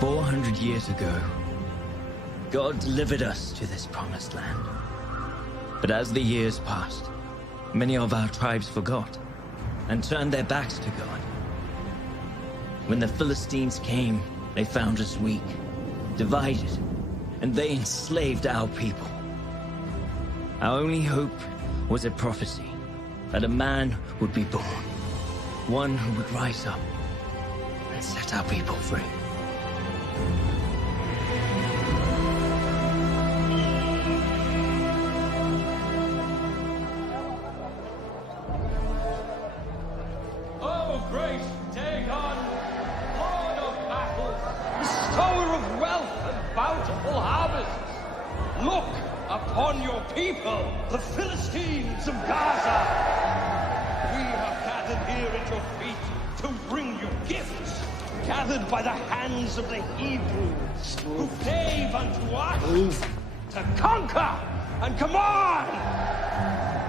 400 years ago, God delivered us to this promised land. But as the years passed, many of our tribes forgot and turned their backs to God. When the Philistines came, they found us weak, divided, and they enslaved our people. Our only hope was a prophecy that a man would be born, one who would rise up and set our people free. Oh, great Dagon, Lord of battles, bestower of wealth and bountiful harvests, look upon your people, the Philistines of Gaza. We have gathered here at your feet to bring you gifts, gathered by the hands of the Hebrews, who gave unto us to conquer and command.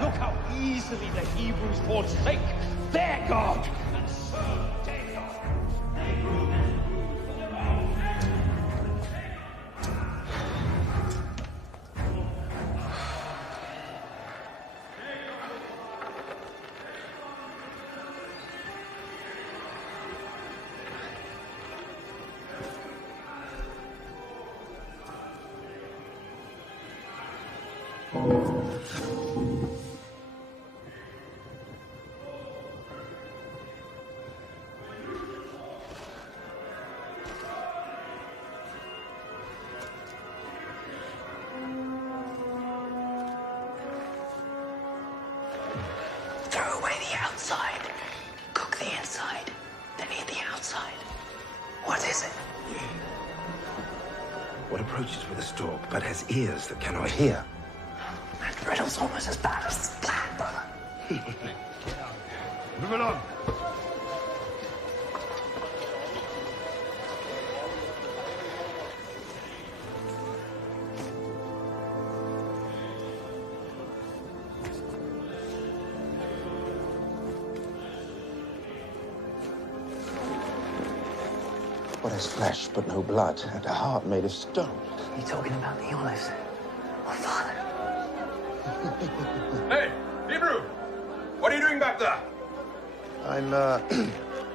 Look how easily the Hebrews forsake their God and serve Dagon. They rule and rule for their own ends. Throw away the outside, cook the inside, then eat the outside. What is it? What approaches with a stalk, but has ears that cannot hear? That riddle's almost as bad as the plan, brother. Move along. What is flesh but no blood, and a heart made of stone? You talking about the olives? Oh, Father. Hey, Hebrew! What are you doing back there?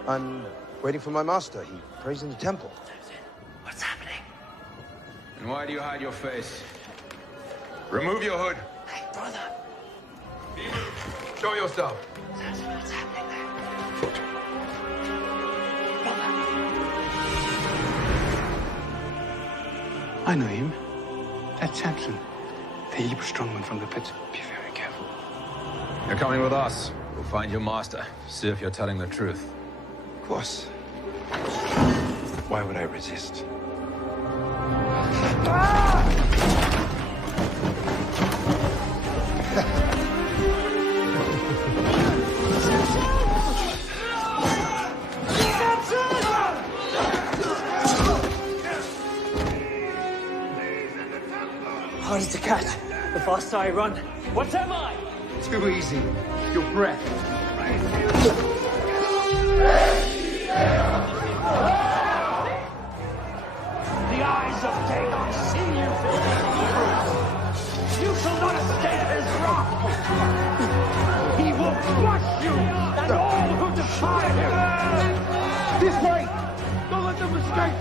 I'm waiting for my master. He prays in the temple. What's happening? And why do you hide your face? Remove your hood. Hey, brother. Hebrew, show yourself. What's happening there? Brother. I know him. That's Samson, the Hebrew strongman from the pit. Be very careful. You're coming with us. We'll find your master. See if you're telling the truth. Of course. Why would I resist? Harder to catch. The faster I run. What am I? Too easy. Your breath. The eyes of Dagon see you, Hebrews. You shall not escape his wrath. He will crush you and all who defy him. This way! Don't let them escape!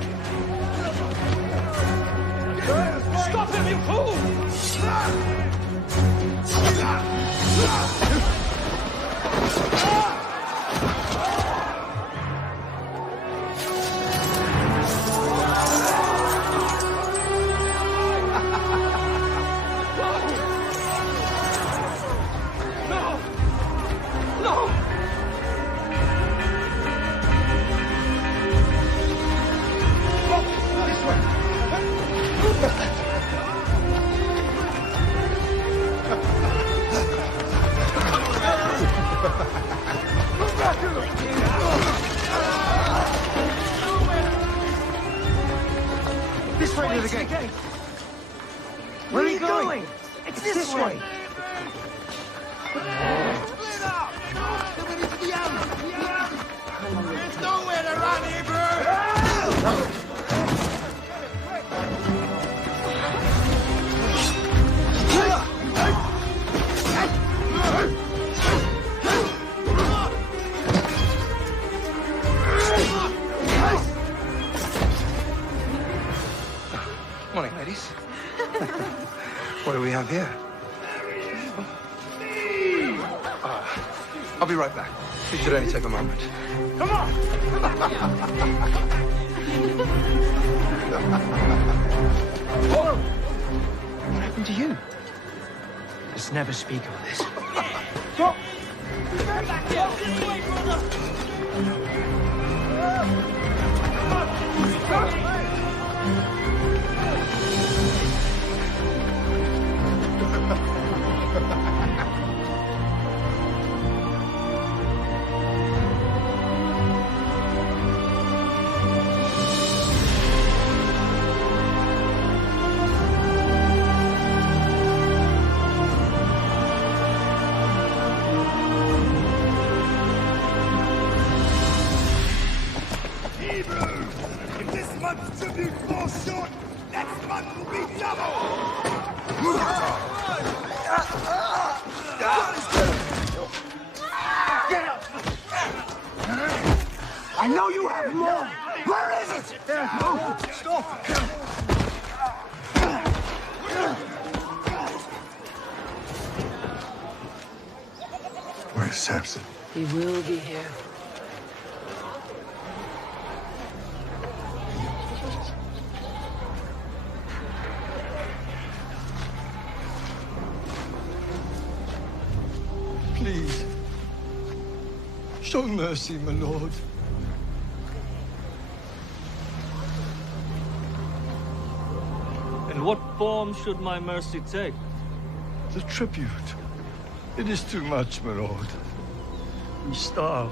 Stop him, you fool! This way to the gate. Where are you going? It's this way. There's nowhere to run, Hebrew! What do we have here? I'll be right back. It should only take a moment. Come on! What happened to you? Let's never speak of this. Stop! Back here! This way, brother! I know you have more! Where is it? No! Stop! Where's Samson? He will be here. Please. Show mercy, my lord. And what form should my mercy take? The tribute. It is too much, my lord. We starve,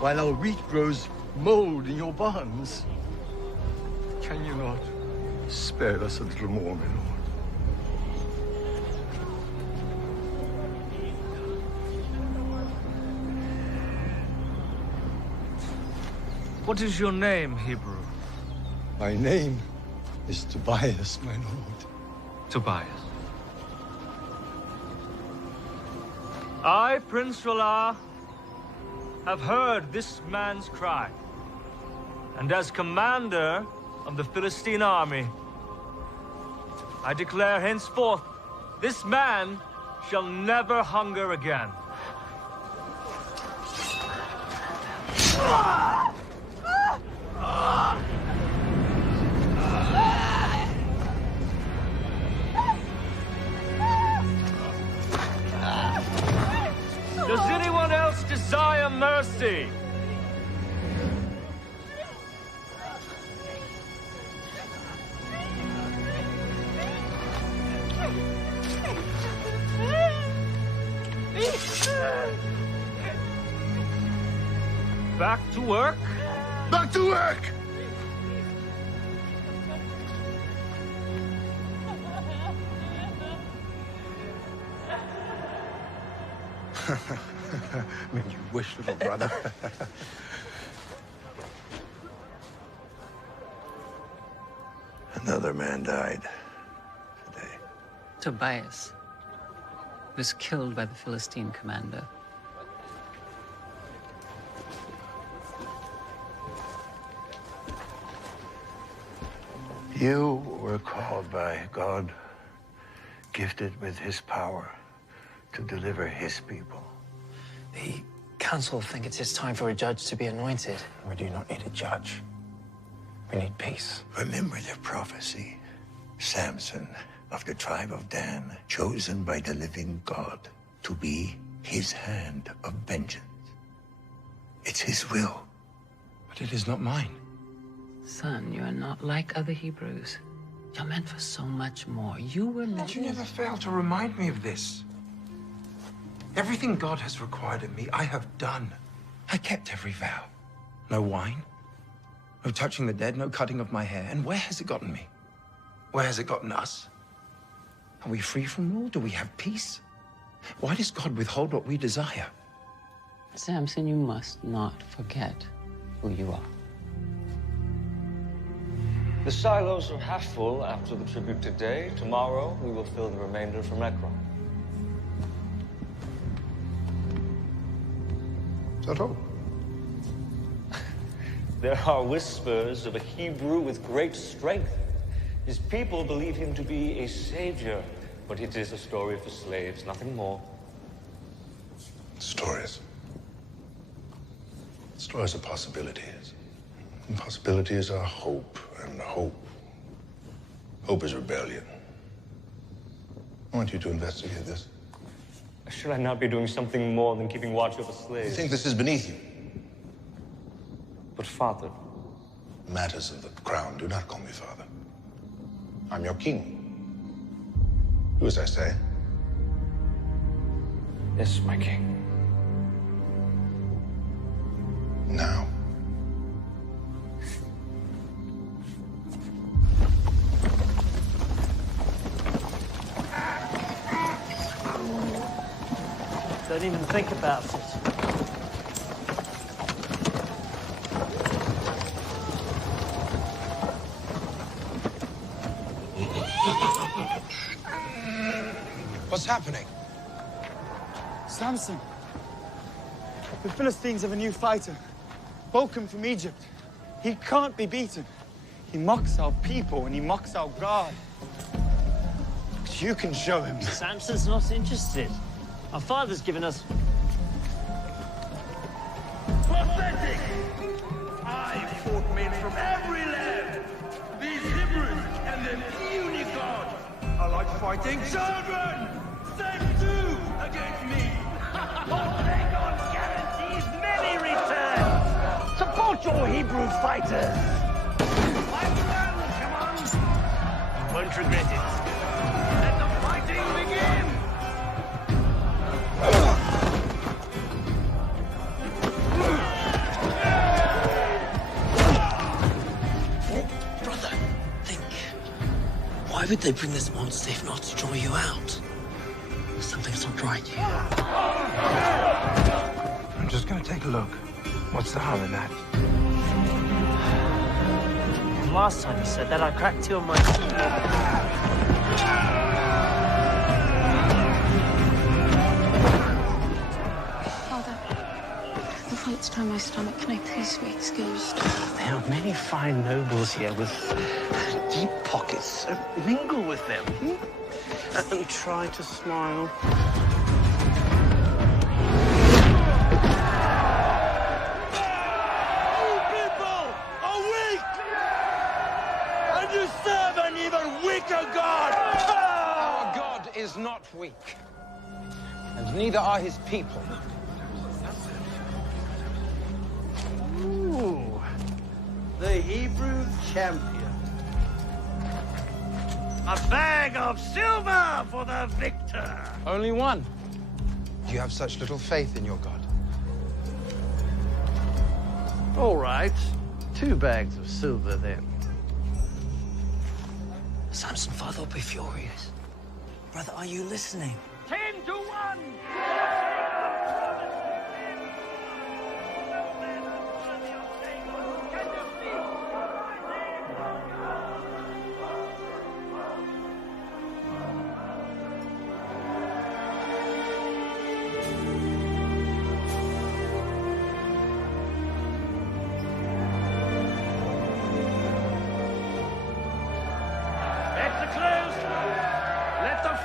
while our wheat grows mold in your barns. Can you not spare us a little more, my lord? What is your name, Hebrew? My name is Tobias, my lord. Tobias. I, Prince Rola, have heard this man's cry. And as commander of the Philistine army, I declare henceforth, this man shall never hunger again. Does anyone else desire mercy? Back to work? Back to work! When you wish, little brother. Another man died today. Tobias was killed by the Philistine commander. You were called by God, gifted with his power to deliver his people. The council think it's time for a judge to be anointed. We do not need a judge. We need peace. Remember the prophecy. Samson of the tribe of Dan, chosen by the living God to be his hand of vengeance. It's his will. But it is not mine. Son, you are not like other Hebrews. You're meant for so much more. You were meant... But you never fail to remind me of this. Everything God has required of me, I have done. I kept every vow. No wine, no touching the dead, no cutting of my hair. And where has it gotten me? Where has it gotten us? Are we free from rule? Do we have peace? Why does God withhold what we desire? Samson, you must not forget who you are. The silos are half full after the tribute today. Tomorrow, we will fill the remainder from Ekron. Is that all? There are whispers of a Hebrew with great strength. His people believe him to be a savior, But it is a story for slaves, nothing more. Stories. Stories are possibilities. And possibilities are hope, and hope is rebellion. I want you to investigate this. Should I not be doing something more than keeping watch over slaves? You think this is beneath you? But father... Matters of the crown, do not call me father. I'm your king. Do as I say. Yes, my king. Now. Don't even think about it. What's happening? Samson. The Philistines have a new fighter. Welcome from Egypt. He can't be beaten. He mocks our people and he mocks our God. But you can show him. Samson's not interested. Our father's given us... Pathetic! I fought men from every land. These Hebrews and their puny God are like fighting children. Stand to against me. Dagon guarantees many returns. Support your Hebrew fighters. Fight well, come on. You won't regret it. Let the fighting begin. Brother, think. Why would they bring this monster if not to draw you out? Something's not right here. I'm just gonna take a look. What's the harm in that? Last time you said that, I cracked two of my... Father, the fight's turned my stomach. Can I please be excused? There are many fine nobles here with deep pockets. So mingle with them. And try to smile. You serve an even weaker God! Our God is not weak. And neither are his people. Ooh, the Hebrew champion. A bag of silver for the victor! Only one. You have such little faith in your God. All right, 2 bags of silver then. Samson, father will be furious. Brother, are you listening? 10 to 1!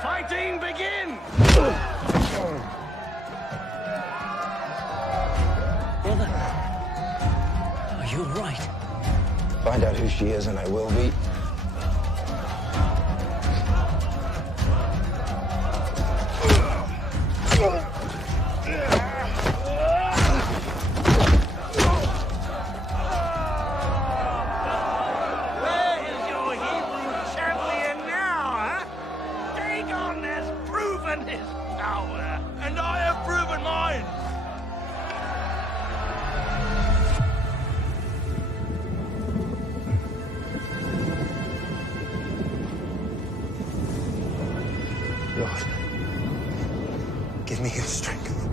Fighting begin! Brother, are you all right? Find out who she is and I will be. And I have proven mine! Lord, give me your strength.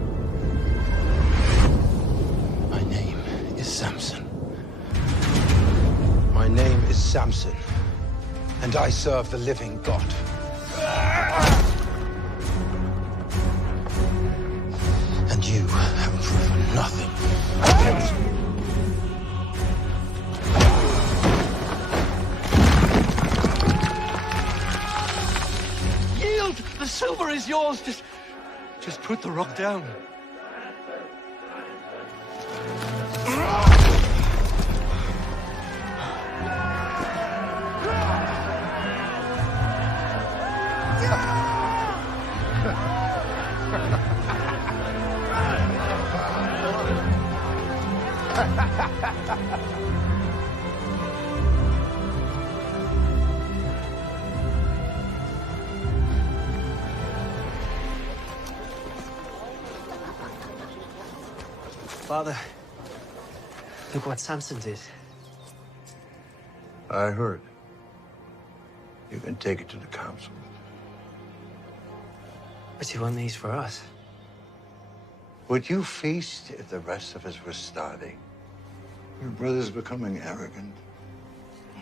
My name is Samson. My name is Samson, and I serve the living God. And you have proven nothing. Yield is yours. Just put the rock down. Father, look what Samson did. I heard. You can take it to the council. But he won these for us. Would you feast if the rest of us were starving? Your brother's becoming arrogant.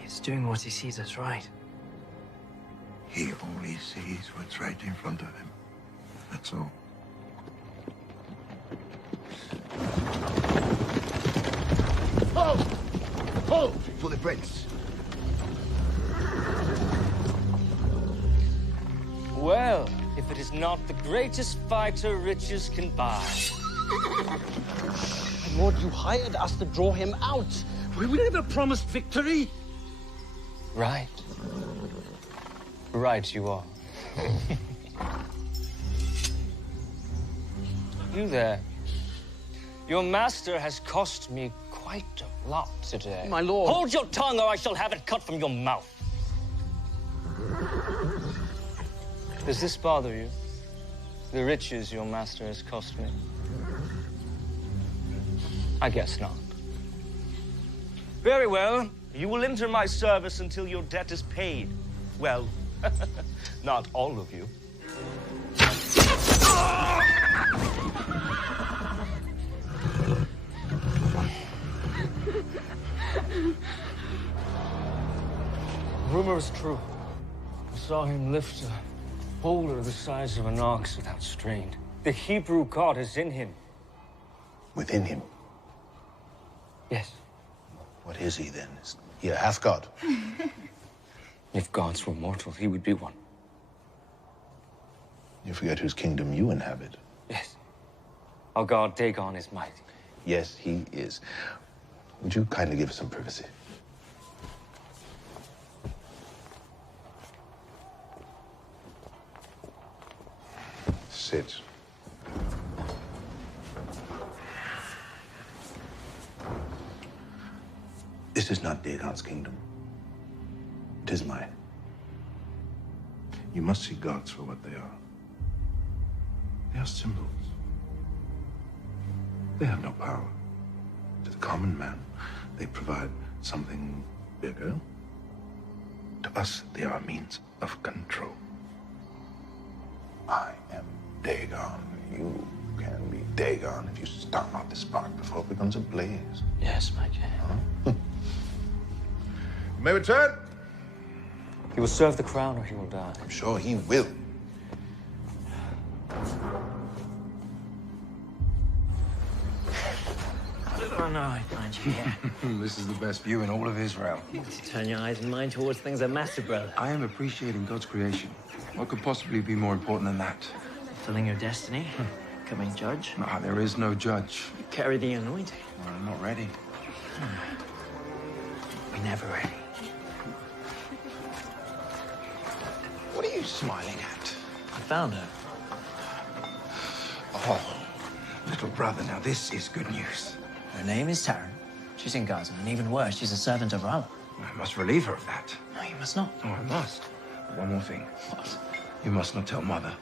He's doing what he sees as right. He only sees what's right in front of him. That's all. Hold! Hold for the prince. Well, if it is not the greatest fighter riches can buy. Lord, you hired us to draw him out. We never promised victory. Right. Right you are. You there. Your master has cost me quite a lot today. My lord. Hold your tongue or I shall have it cut from your mouth. Does this bother you? The riches your master has cost me? I guess not. Very well. You will enter my service until your debt is paid. Well, not all of you. Rumor is true. I saw him lift a boulder the size of an ox without strain. The Hebrew god is in him. Within him? Yes. What is he then? Is he a half-god? If gods were mortal, he would be one. You forget whose kingdom you inhabit. Yes. Our god Dagon is mighty. Yes, he is. Would you kindly give us some privacy? Sit. This is not Dagon's kingdom. It is mine. You must see gods for what they are. They are symbols. They have no power. To the common man, they provide something bigger. To us, they are a means of control. I am Dagon. You can be Dagon if you start out this spark before it becomes a blaze. Yes, my king. Huh? You may return. He will serve the crown or he will die. I'm sure he will. Oh, no, I find you here. This is the best view in all of Israel. To turn your eyes and mind towards things that matter, brother. I am appreciating God's creation. What could possibly be more important than that? Fulfilling your destiny, becoming judge. Ah, there is no judge. You carry the anointing. Well, I'm not ready. We're never ready. What are you smiling at? I found her. Oh, little brother, now this is good news. Her name is Taryn. She's in Gaza, and even worse, she's a servant of Allah. I must relieve her of that. No, you must not. Oh, I must. But one more thing. What? You must not tell Mother.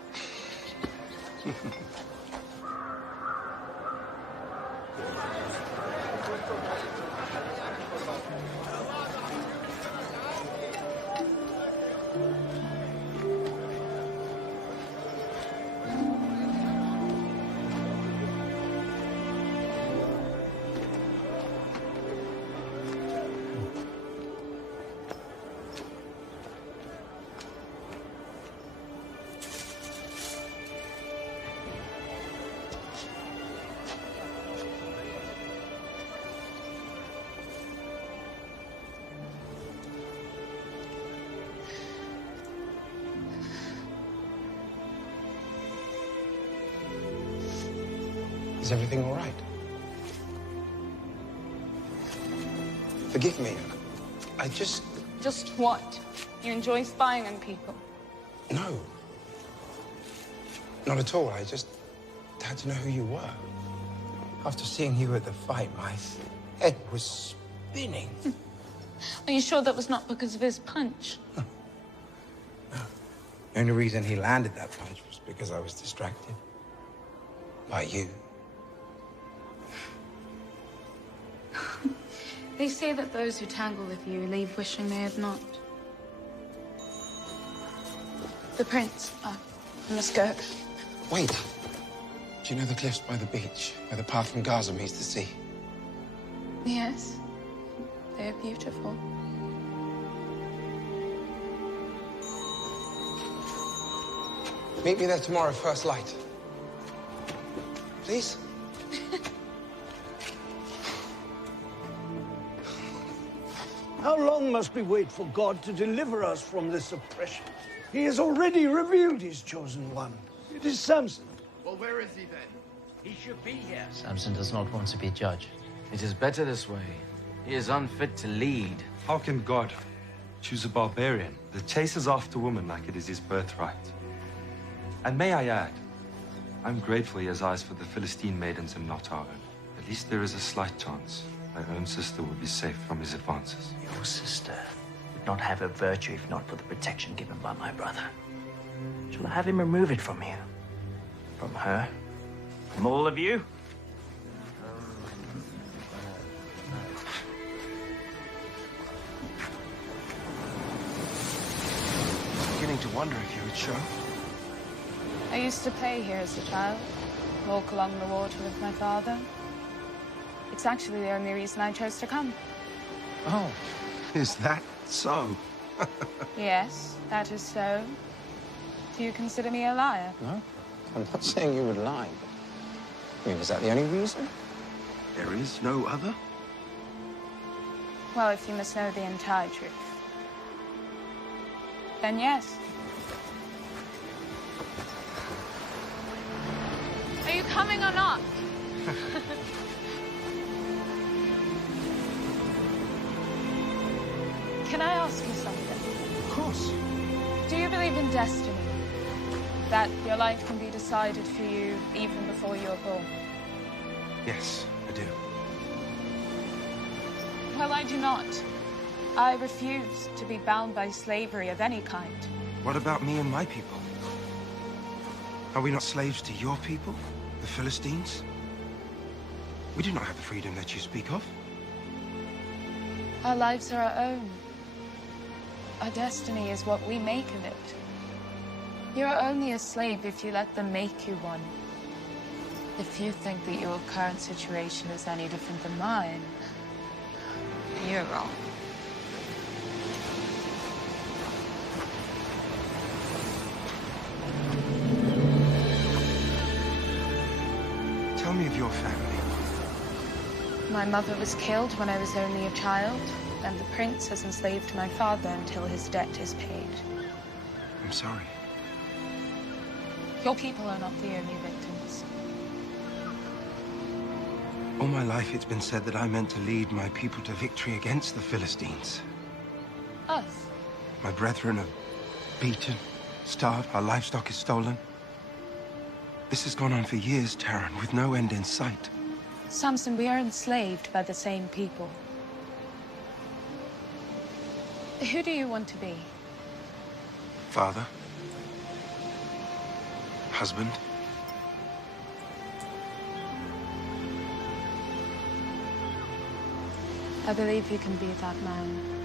Is everything all right? Forgive me. I just... Just what? You enjoy spying on people? No. Not at all. I just had to know who you were. After seeing you at the fight, my head was spinning. Are you sure that was not because of his punch? No. The only reason he landed that punch was because I was distracted. By you. They say that those who tangle with you leave wishing they had not. The prince. Oh, I must go. Wait. Do you know the cliffs by the beach, where the path from Gaza meets the sea? Yes. They're beautiful. Meet me there tomorrow, first light. Please? How long must we wait for God to deliver us from this oppression? He has already revealed his chosen one. It is Samson. Well, where is he then? He should be here. Samson does not want to be judge. It is better this way. He is unfit to lead. How can God choose a barbarian that chases after women like it is his birthright? And may I add, I'm grateful he has eyes for the Philistine maidens and not our own. At least there is a slight chance my own sister will be safe from his advances. Your sister would not have her virtue if not for the protection given by my brother. Shall I have him remove it from you? From her? From all of you? Beginning to wonder if you would show. I used to play here as a child, walk along the water with my father. It's actually the only reason I chose to come. Oh, is that so? Yes, that is so. Do you consider me a liar? No, I'm not saying you would lie. I mean, is that the only reason? There is no other? Well, if you must know the entire truth, then yes. Are you coming or not? Can I ask you something? Of course. Do you believe in destiny? That your life can be decided for you even before you're born? Yes, I do. Well, I do not. I refuse to be bound by slavery of any kind. What about me and my people? Are we not slaves to your people, the Philistines? We do not have the freedom that you speak of. Our lives are our own. Our destiny is what we make of it. You're only a slave if you let them make you one. If you think that your current situation is any different than mine, you're wrong. Tell me of your family. My mother was killed when I was only a child, and the prince has enslaved my father until his debt is paid. I'm sorry. Your people are not the only victims. All my life it's been said that I meant to lead my people to victory against the Philistines. Us? My brethren are beaten, starved, our livestock is stolen. This has gone on for years, Taran, with no end in sight. Samson, we are enslaved by the same people. Who do you want to be? Father. Husband. I believe you can be that man.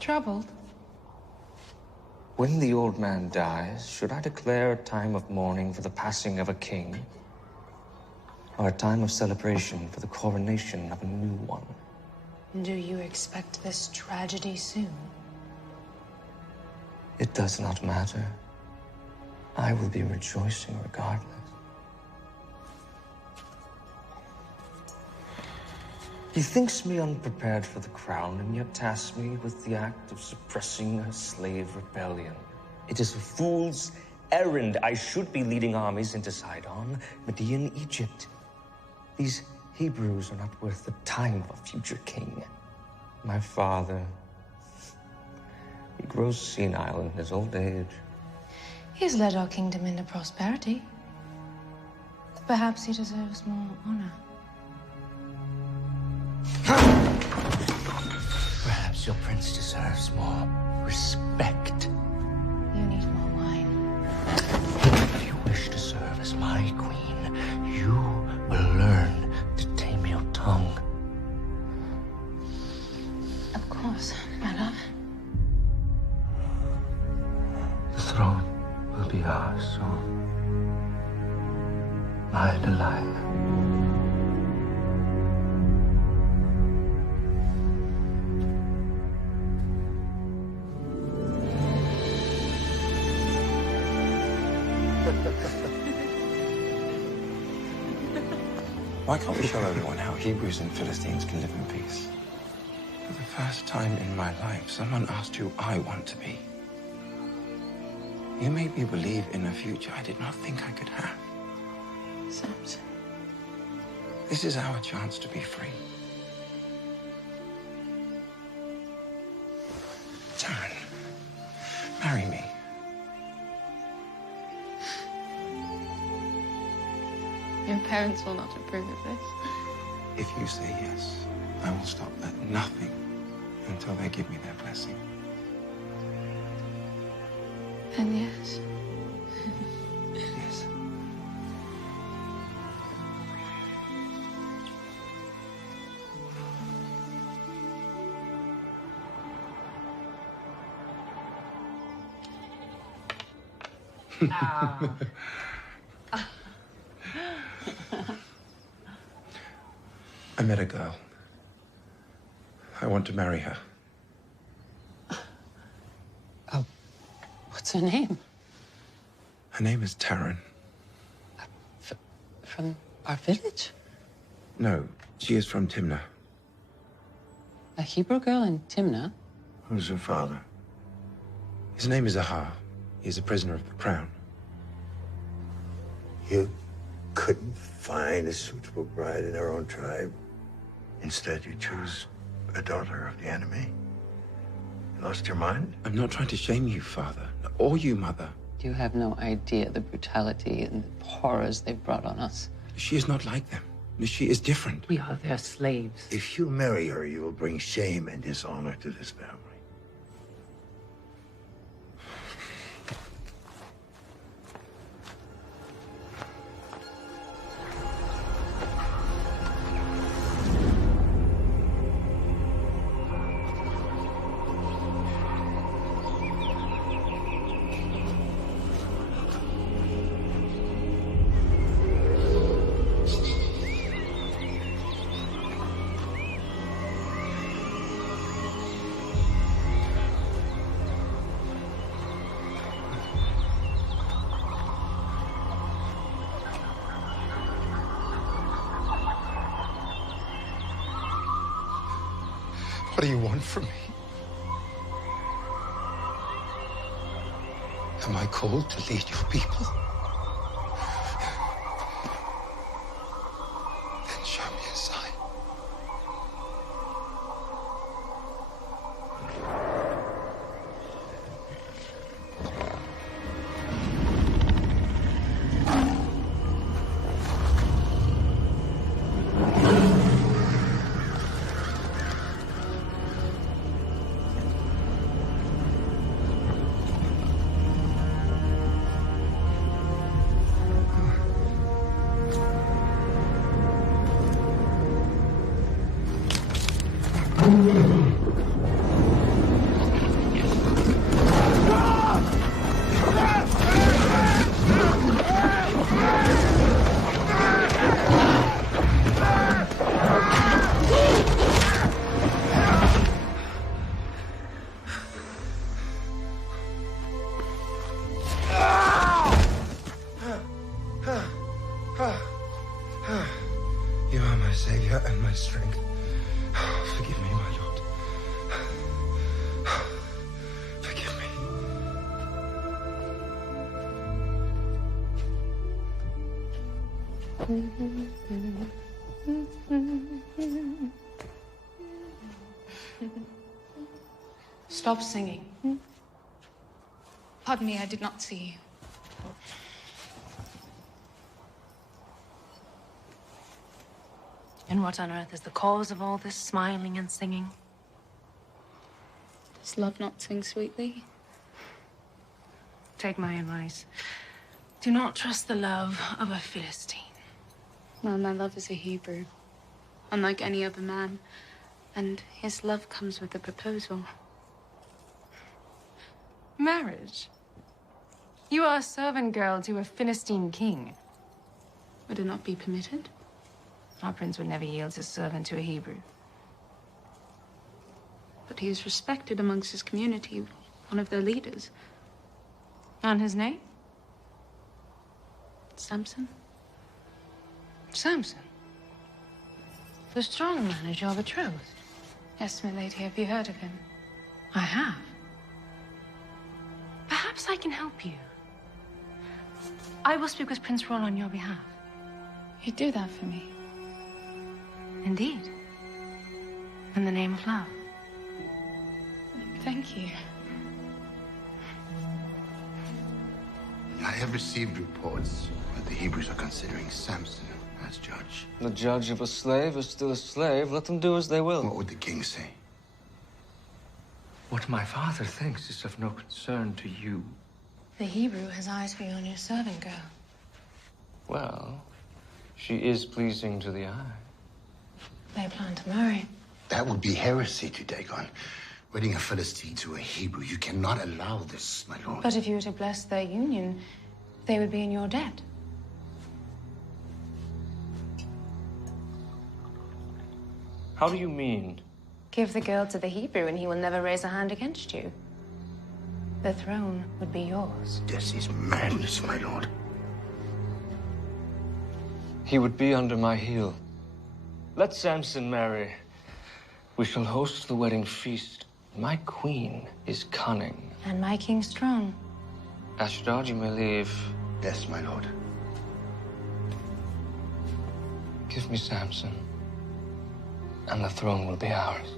Troubled? When the old man dies, should I declare a time of mourning for the passing of a king? Or a time of celebration for the coronation of a new one? Do you expect this tragedy soon? It does not matter. I will be rejoicing regardless. He thinks me unprepared for the crown, and yet tasks me with the act of suppressing a slave rebellion. It is a fool's errand. I should be leading armies into Sidon, Median, Egypt. These Hebrews are not worth the time of a future king. My father, he grows senile in his old age. He has led our kingdom into prosperity. Perhaps he deserves more honor. Perhaps your prince deserves more respect. You need more wine. If you wish to serve as my queen, you will learn to tame your tongue. Of course, my love. The throne will be ours soon. My Delilah. Why can't we show everyone how Hebrews and Philistines can live in peace? For the first time in my life, someone asked who I want to be. You made me believe in a future I did not think I could have. Samson. This is our chance to be free. Taryn, marry me. Your parents will not approve of this. If you say yes, I will stop at nothing until they give me their blessing. And yes. Yes. I met a girl. I want to marry her. Oh, what's her name? Her name is Taryn. From our village? No, she is from Timnah. A Hebrew girl in Timnah? Who's her father? His name is Ahar. He's a prisoner of the crown. You couldn't find a suitable bride in our own tribe. Instead, you choose a daughter of the enemy. You lost your mind? I'm not trying to shame you, Father, or you, Mother. You have no idea the brutality and the horrors they've brought on us. She is not like them. She is different. We are their slaves. If you marry her, you will bring shame and dishonor to this family. What do you want from me? Am I called to lead your people? Then show me a sign. my savior and my strength. Forgive me, my lord. Forgive me. Stop singing. Pardon me, I did not see you. And what on earth is the cause of all this smiling and singing? Does love not sing sweetly? Take my advice. Do not trust the love of a Philistine. Well, my love is a Hebrew, unlike any other man. And his love comes with a proposal. Marriage? You are a servant girl to a Philistine king. Would it not be permitted? Our prince would never yield his servant to a Hebrew. But he is respected amongst his community, one of their leaders. And his name? Samson. Samson? The strong man is your betrothed? Yes, my lady. Have you heard of him? I have. Perhaps I can help you. I will speak with Prince Roll on your behalf. You'd do that for me? Indeed. In the name of love. Thank you. I have received reports that the Hebrews are considering Samson as judge. The judge of a slave is still a slave. Let them do as they will. What would the king say? What my father thinks is of no concern to you. The Hebrew has eyes for you on your servant girl. Well, she is pleasing to the eye. They plan to marry. That would be heresy to Dagon. Wedding a Philistine to a Hebrew. You cannot allow this, my lord. But if you were to bless their union, they would be in your debt. How do you mean? Give the girl to the Hebrew and he will never raise a hand against you. The throne would be yours. This is madness, my lord. He would be under my heel. Let Samson marry. We shall host the wedding feast. My queen is cunning. And my king strong. Ashdod, you may leave. Yes, my lord. Give me Samson, and the throne will be ours.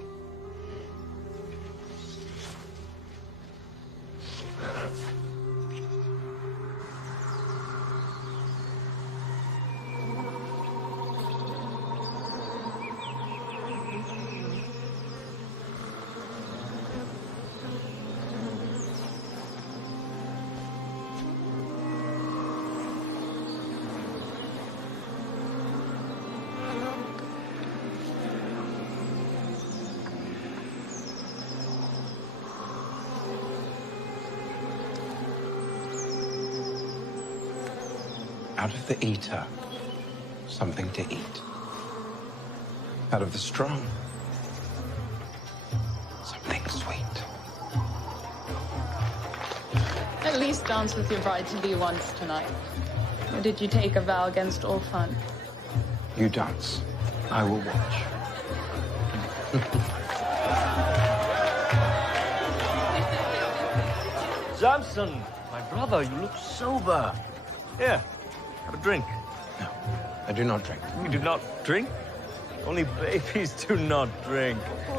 Out of the eater, something to eat. Out of the strong, something sweet. At least dance with your bride-to-be once tonight. Or did you take a vow against all fun? You dance. I will watch. Samson, my brother, you look sober. Here, have a drink. No, I do not drink. You do not drink? Only babies do not drink.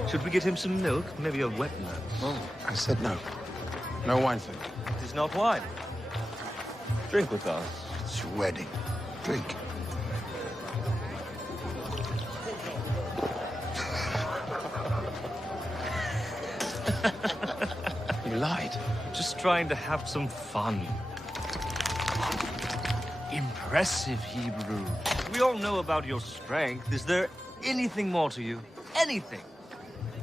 Should we get him some milk? Maybe a wet nurse? Oh, I said no. No wine for me. It is not wine. Drink with us. It's your wedding. Drink. You lied. Just trying to have some fun. Impressive, Hebrew. We all know about your strength. Is there anything more to you? Anything?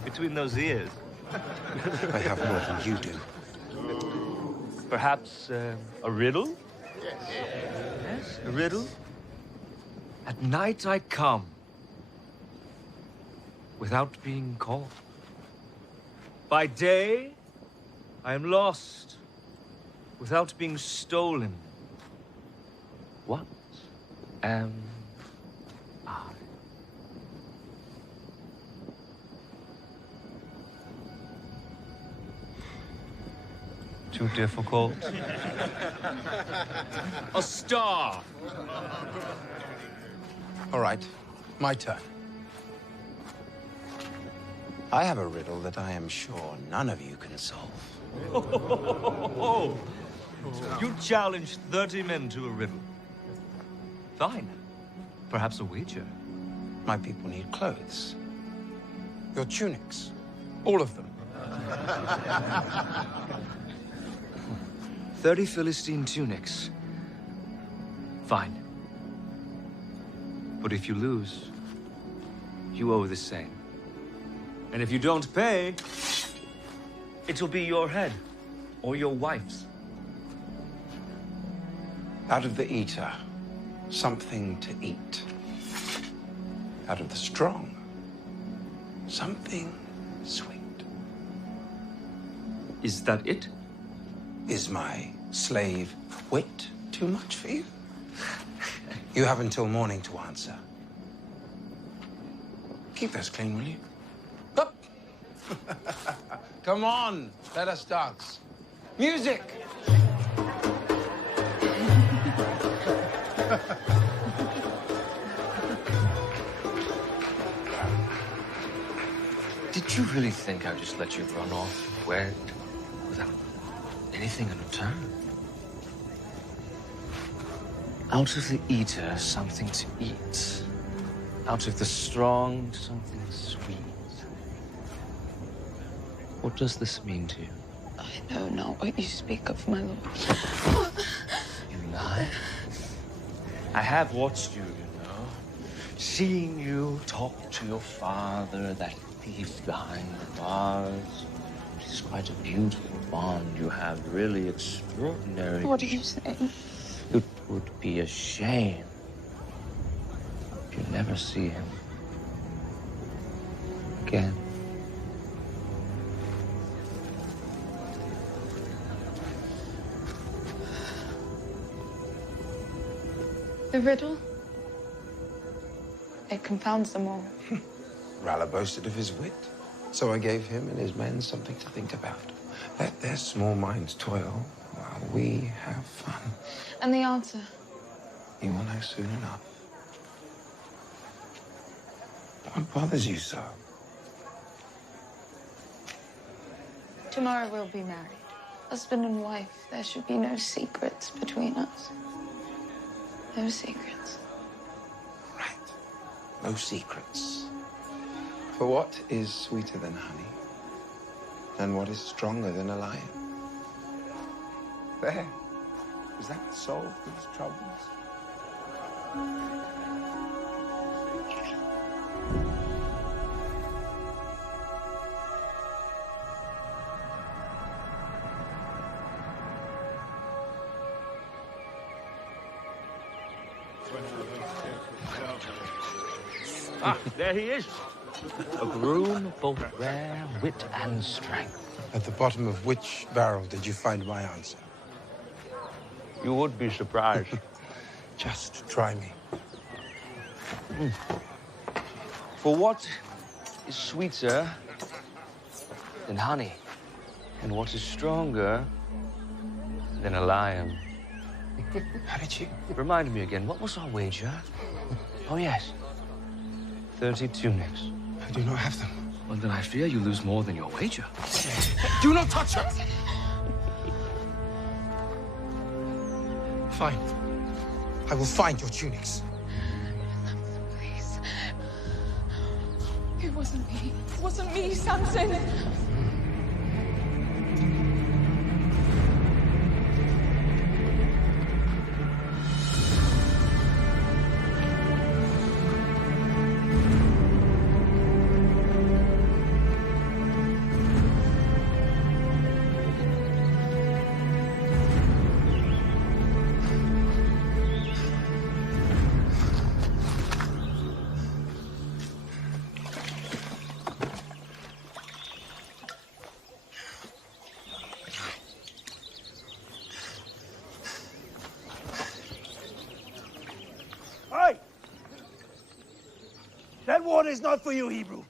Between those ears? I have more than you do. Perhaps a riddle? Yes, a riddle? At night I come, without being called. By day, I am lost, without being stolen. What am I? too difficult? A star! All right, my turn. I have a riddle that I am sure none of you can solve. You challenged 30 men to a riddle. Fine. Perhaps a wager. My people need clothes. Your tunics. All of them. 30 Philistine tunics. Fine. But if you lose, you owe the same. And if you don't pay, it'll be your head or your wife's. Out of the eater, something to eat. Out of the strong, something sweet. Is that it? Is my slave wit too much for you? You have until morning to answer. Keep those clean, will you? Up! Come on, let us dance. Music! Did you really think I'd just let you run off wet without anything in return? Out of the eater, something to eat. Out of the strong, something sweet. What does this mean to you? I know not what you speak of, my lord. You lie? I have watched you, you know. Seen you talk to your father, that thief behind the bars. It's quite a beautiful bond you have, really extraordinary. What are you saying? It would be a shame if you never see him again. The riddle? It confounds them all. Ralla boasted of his wit, so I gave him and his men something to think about. Let their small minds toil while we have fun. And the answer? You will know soon enough. What bothers you so? Tomorrow we'll be married. Husband and wife. There should be no secrets between us. No secrets. No secrets. For what is sweeter than honey? And what is stronger than a lion? There. Does that solve these troubles? Ah, there he is. A groom of both rare wit and strength. At the bottom of which barrel did you find my answer? You would be surprised. Just try me. For what is sweeter than honey? And what is stronger than a lion? How did you? Remind me again, what was our wager? Oh, yes. 30 tunics. I do not have them. Well, then I fear you lose more than your wager. Do not touch her! Fine. I will find your tunics. Please. It wasn't me. It wasn't me, Samson. That water is not for you, Hebrew.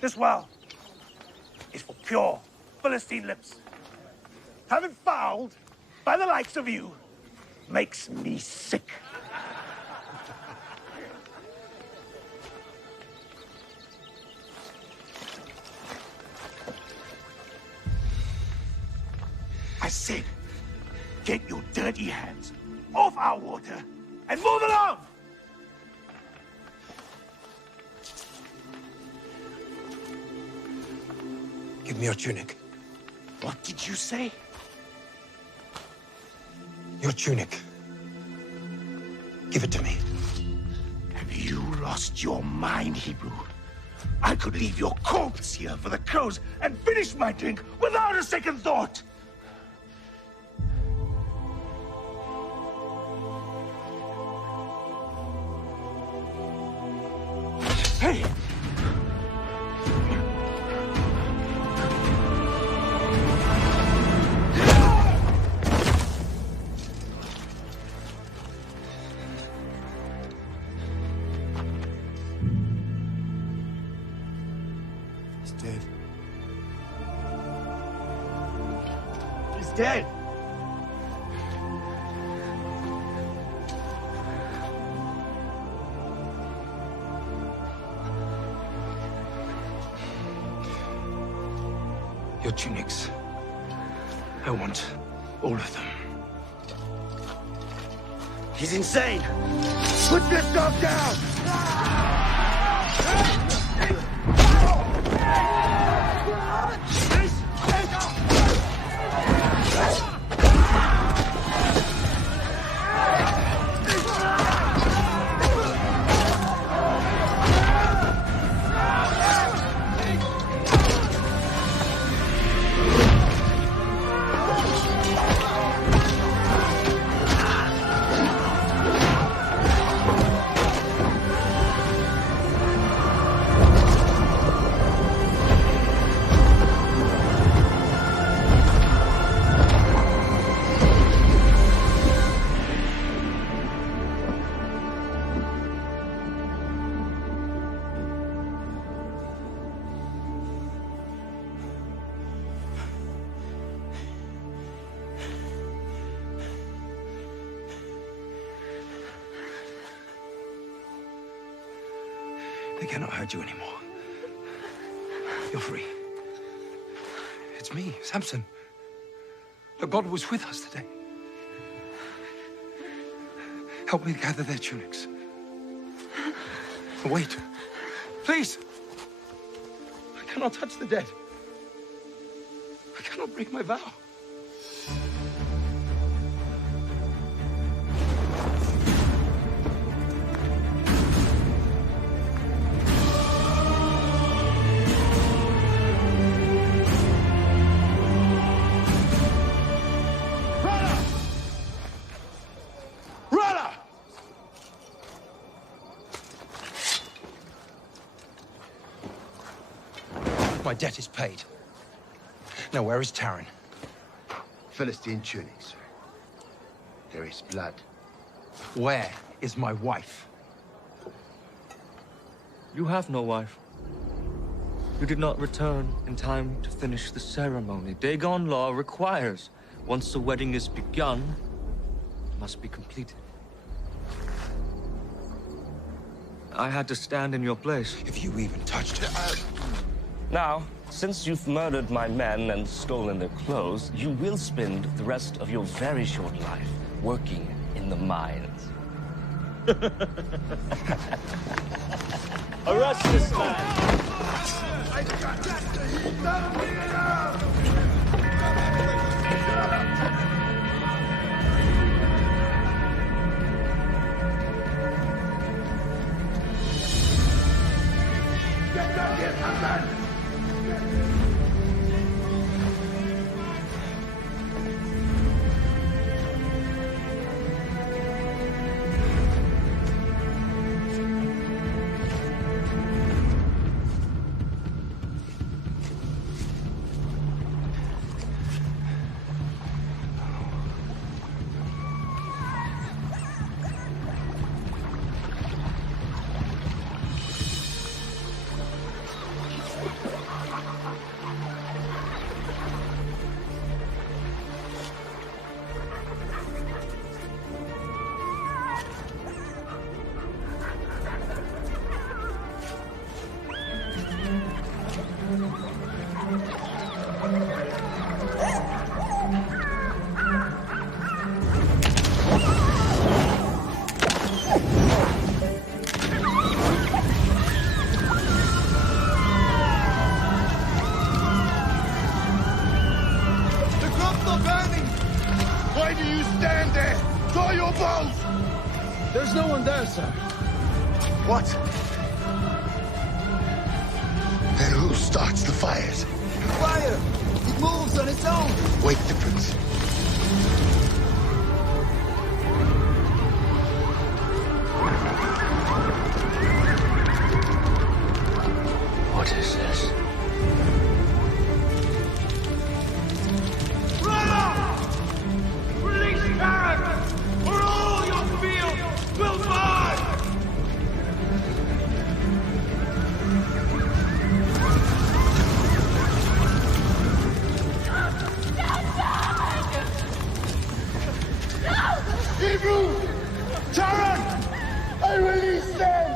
This well is for pure Philistine lips. Having fouled by the likes of you makes me sick. I said, get your dirty hands off our water and move along! Give me your tunic. What did you say? Your tunic. Give it to me. Have you lost your mind, Hebrew? I could leave your corpse here for the crows and finish my drink without a second thought. Hey! He's dead. He's dead. Your tunics. I want all of them. He's insane. Put this dog down! They cannot hurt you anymore. You're free. It's me, Samson. Look, God was with us today. Help me gather their tunics. Wait. Please. I cannot touch the dead. I cannot break my vow. My debt is paid. Now, where is Taran? Philistine tunics. There is blood. Where is my wife? You have no wife. You did not return in time to finish the ceremony. Dagon law requires, once the wedding is begun, it must be completed. I had to stand in your place. If you even touched her. Now, since you've murdered my men and stolen their clothes, you will spend the rest of your very short life working in the mines. Arrest this man! Get back here, Hamdan! What? Then who starts the fires? Fire! It moves on its own! Wake the prince. What is this? Release Karen, or all your fields will burn! Hebrew! Taran! I release them!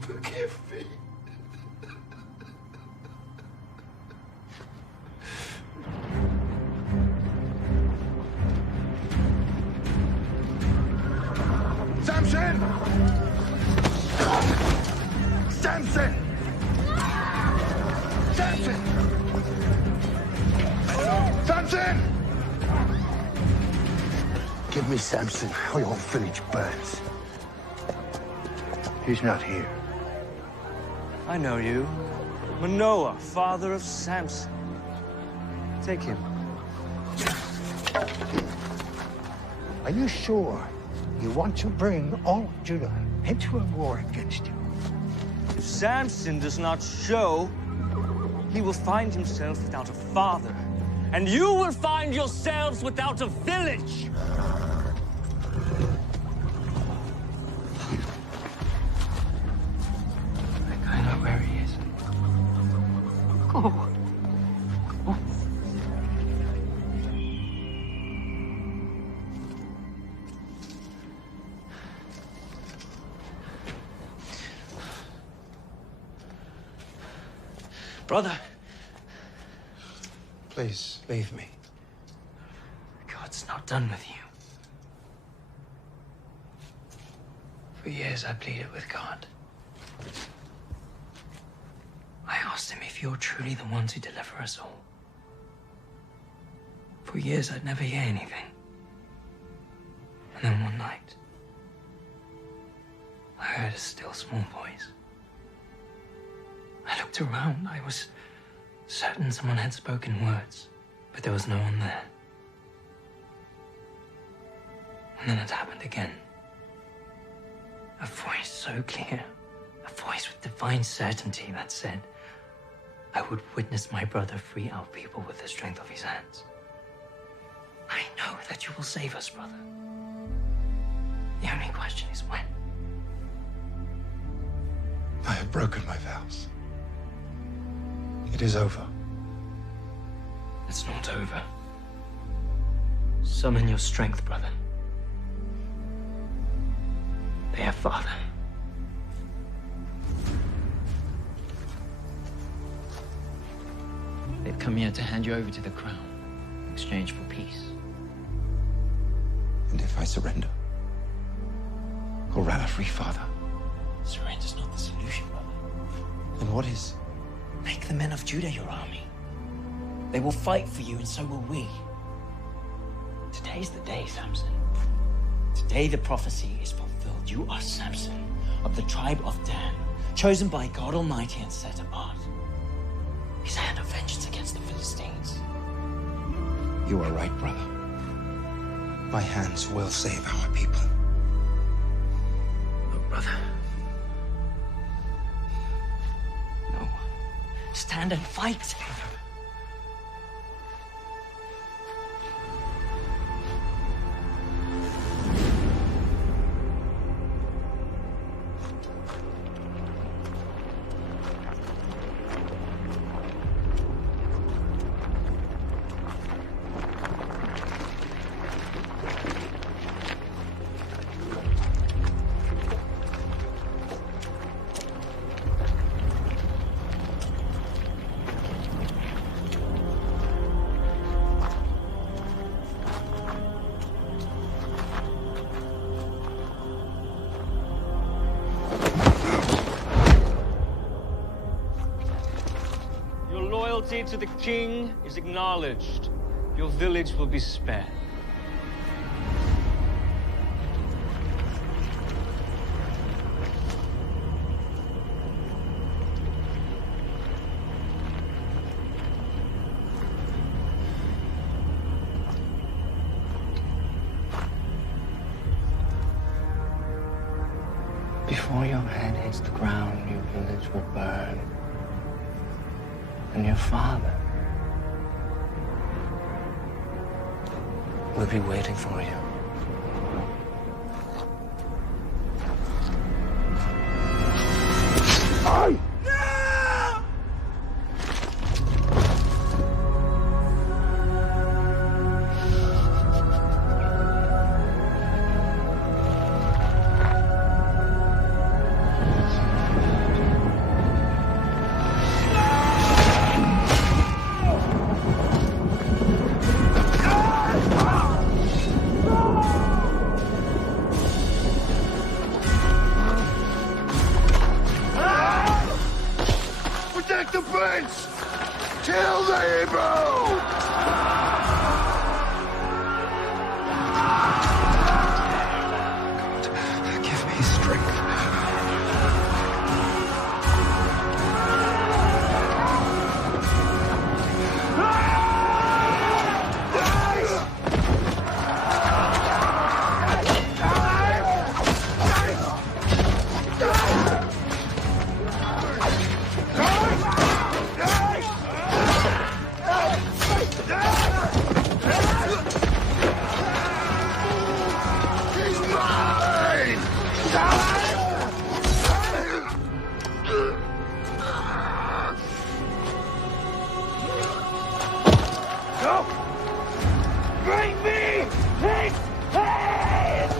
Forgive me. Samson! Samson! Samson! Samson! Give me Samson, or your village burns. He's not here. I know you. Manoah, father of Samson. Take him. Are you sure you want to bring all of Judah into a war against you? If Samson does not show, he will find himself without a father. And you will find yourselves without a village. I know where he is. Go. Brother. Please, leave me. God's not done with you. For years, I pleaded with God. I asked him if you're truly the one to deliver us all. For years, I'd never hear anything. And then one night, I heard a still small voice. I looked around. I was certain someone had spoken words, but there was no one there. And then it happened again. A voice so clear, a voice with divine certainty that said, I would witness my brother free our people with the strength of his hands. I know that you will save us, brother. The only question is when. I have broken my vows. It is over. It's not over. Summon your strength, brother. Their father. They've come here to hand you over to the crown in exchange for peace. And if I surrender? Or rather, free father? Surrender's not the solution, brother. Then what is? Make the men of Judah your army. They will fight for you, and so will we. Today's the day, Samson. Today the prophecy is fulfilled. You are Samson, of the tribe of Dan, chosen by God Almighty and set apart. His hand of vengeance against the Philistines. You are right, brother. My hands will save our people. But, brother. No. Stand and fight. loyalty to the king is acknowledged, your village will be spared. Before your head hits the ground, your village will burn. And your father will be waiting for you. Protect the prince! Kill the Hebrew! Give me strength. Bring me his head!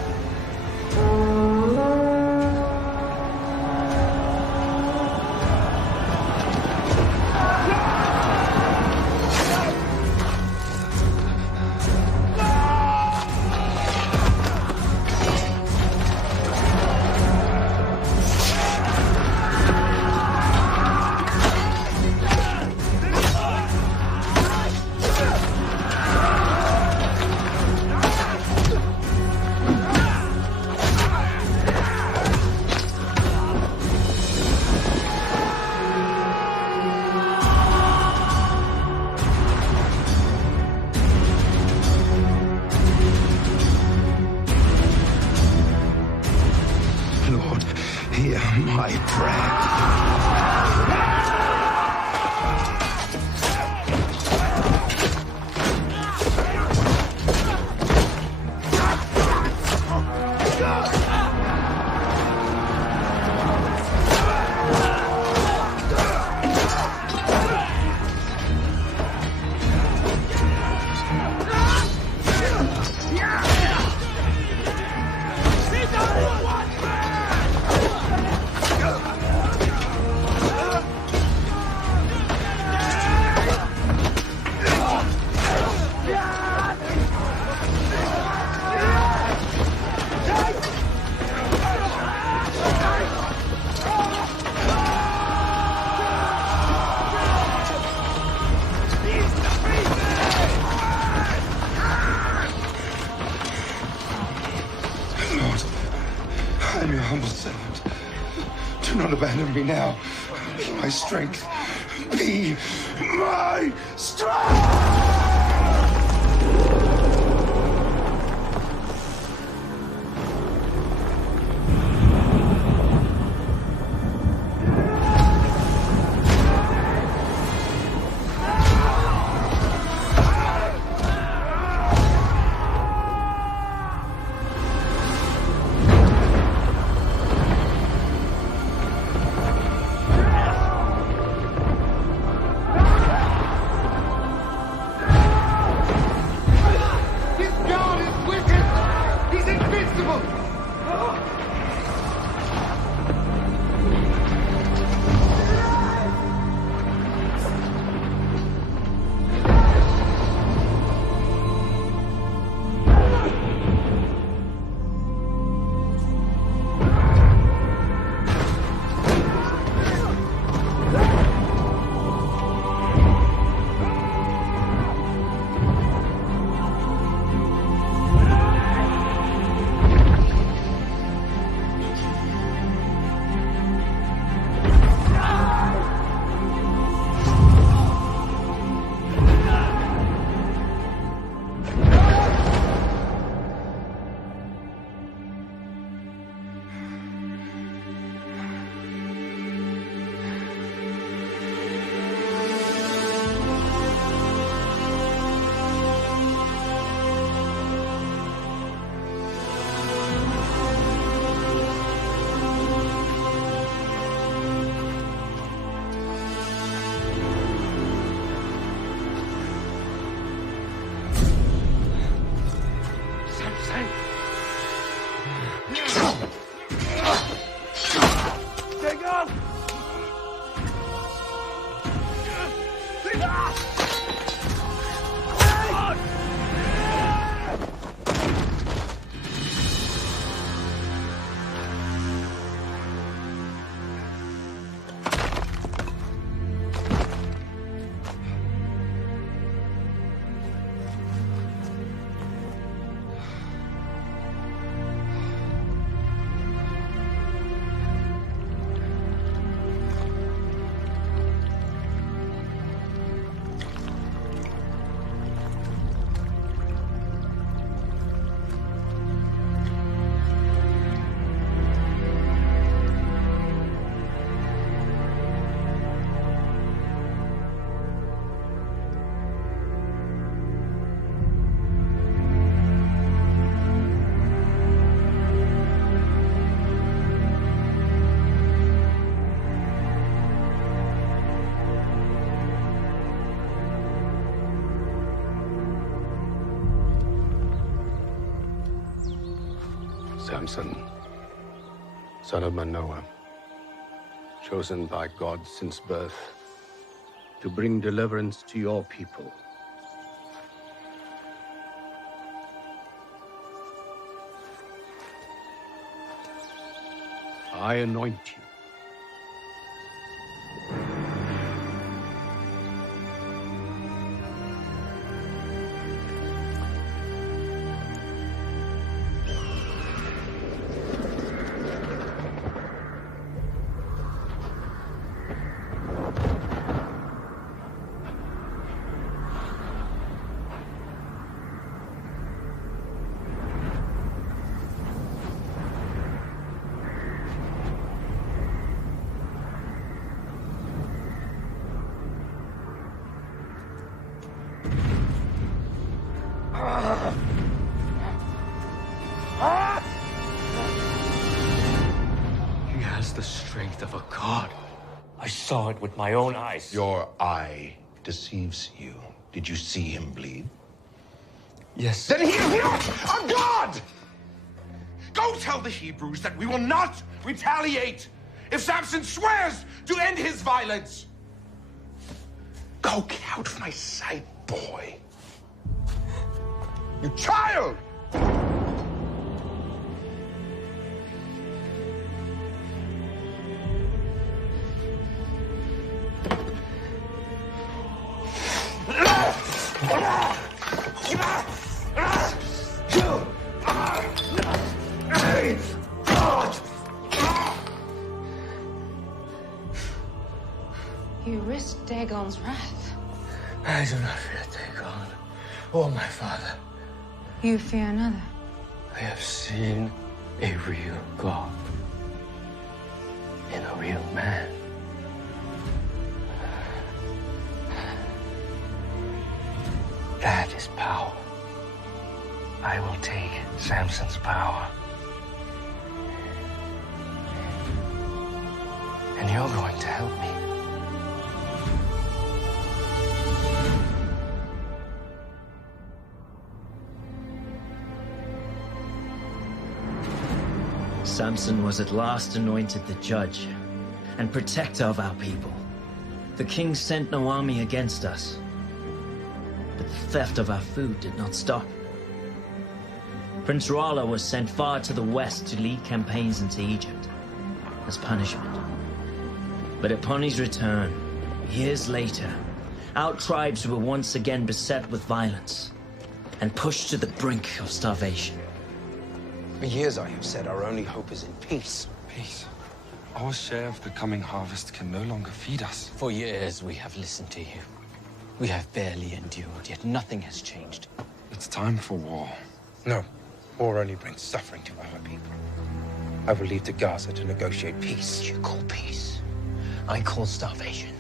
Lord, hear my prayer. Lord, I am your humble servant. Do not abandon me now. Be my strength. Be my strength! Take off! Samson, son of Manoah, chosen by God since birth to bring deliverance to your people. I anoint you. He has the strength of a god. I saw it with my own eyes. Your eye deceives you. Did you see him bleed? Yes. Then he is not a god! Go tell the Hebrews that we will not retaliate if Samson swears to end his violence. Go, get out of my sight, boy. You child! You risked Dagon's wrath. I do not fear Dagon or my father. You fear another. I have seen a real God in a real man. That is power. I will take Samson's power. And you're going to help me. Samson was at last anointed the judge and protector of our people. The king sent no army against us, but the theft of our food did not stop. Prince Rala was sent far to the west to lead campaigns into Egypt as punishment. But upon his return, years later, our tribes were once again beset with violence and pushed to the brink of starvation. For years I have said our only hope is in peace. Peace. Our share of the coming harvest can no longer feed us. For years we have listened to you. We have barely endured, yet nothing has changed. It's time for war. No. War only brings suffering to our people. I will leave to Gaza to negotiate peace. You call peace. I call starvation.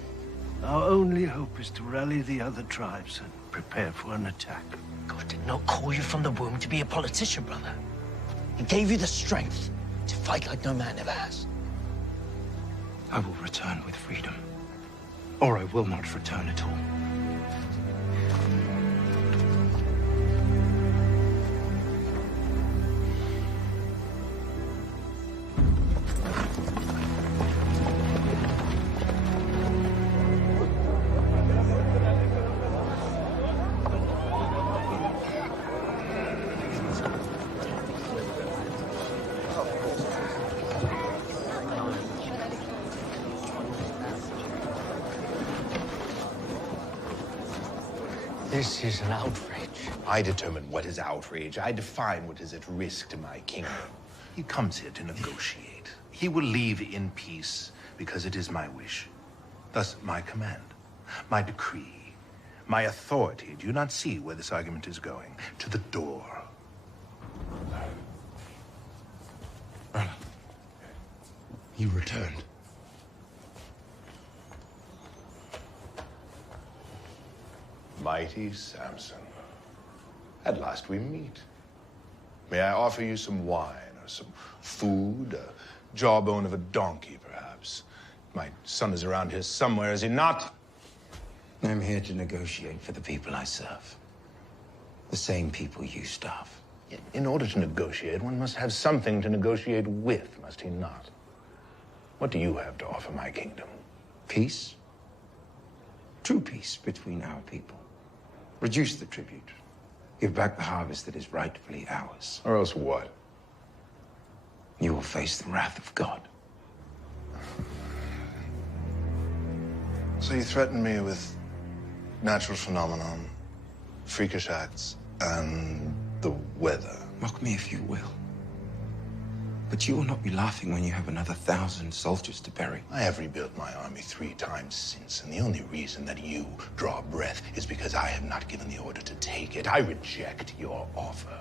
Our only hope is to rally the other tribes and prepare for an attack. God did not call you from the womb to be a politician, brother. He gave you the strength to fight like no man ever has. I will return with freedom. Or I will not return at all. This is an outrage. I determine what is outrage. I define what is at risk to my kingdom. He comes here to negotiate. He will leave in peace because it is my wish. Thus, my command, my decree, my authority. Do you not see where this argument is going? To the door. You returned. Mighty Samson, at last we meet. May I offer you some wine or some food, a jawbone of a donkey, perhaps? My son is around here somewhere, is he not? I'm here to negotiate for the people I serve. The same people you starve. In order to negotiate, one must have something to negotiate with, must he not? What do you have to offer my kingdom? Peace. True peace between our people. Reduce the tribute. Give back the harvest that is rightfully ours. Or else what? You will face the wrath of God. So you threaten me with natural phenomenon, freakish acts, and the weather. Mock me if you will. But you will not be laughing when you have another 1,000 soldiers to bury. I have rebuilt my army 3 times since, and the only reason that you draw breath is because I have not given the order to take it. I reject your offer.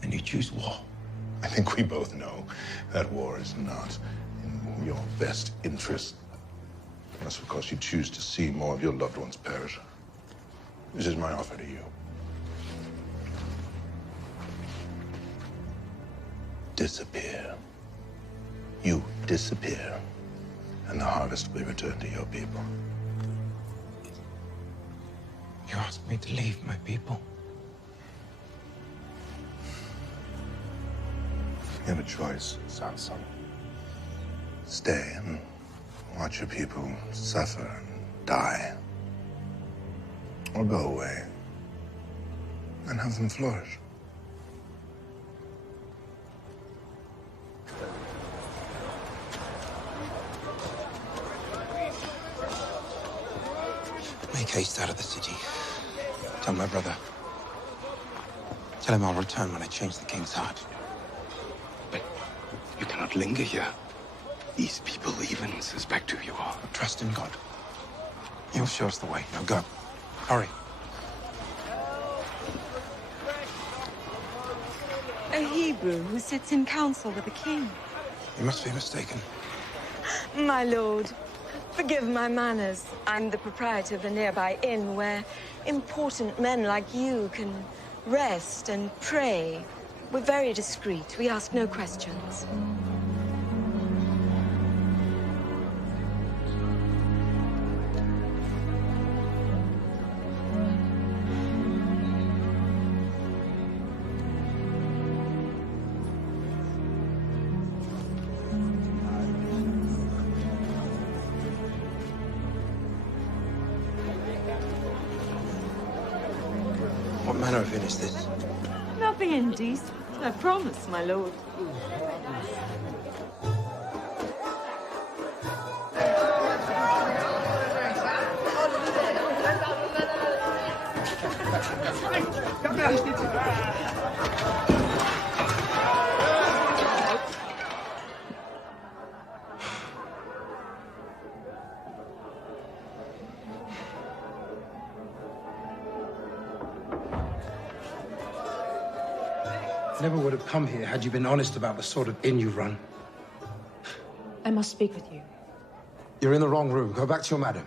And you choose war. I think we both know that war is not in your best interest. That's because you choose to see more of your loved ones perish. This is my offer to you. Disappear. You disappear, and the harvest will be returned to your people. You asked me to leave my people. You have a choice, Samson. Stay and watch your people suffer and die. Or go away and have them flourish. Make haste out of the city. Tell my brother. Tell him I'll return when I change the king's heart. But you cannot linger here. These people even suspect who you are. Trust in God. He'll show us the way. Now go. Hurry. A Hebrew who sits in council with the king. You must be mistaken. My lord, forgive my manners. I'm the proprietor of a nearby inn where important men like you can rest and pray. We're very discreet. We ask no questions. What manner of inn is this? Nothing indecent, I promise, my lord. I never would have come here had you been honest about the sort of inn you run. I must speak with you. You're in the wrong room. Go back to your madam.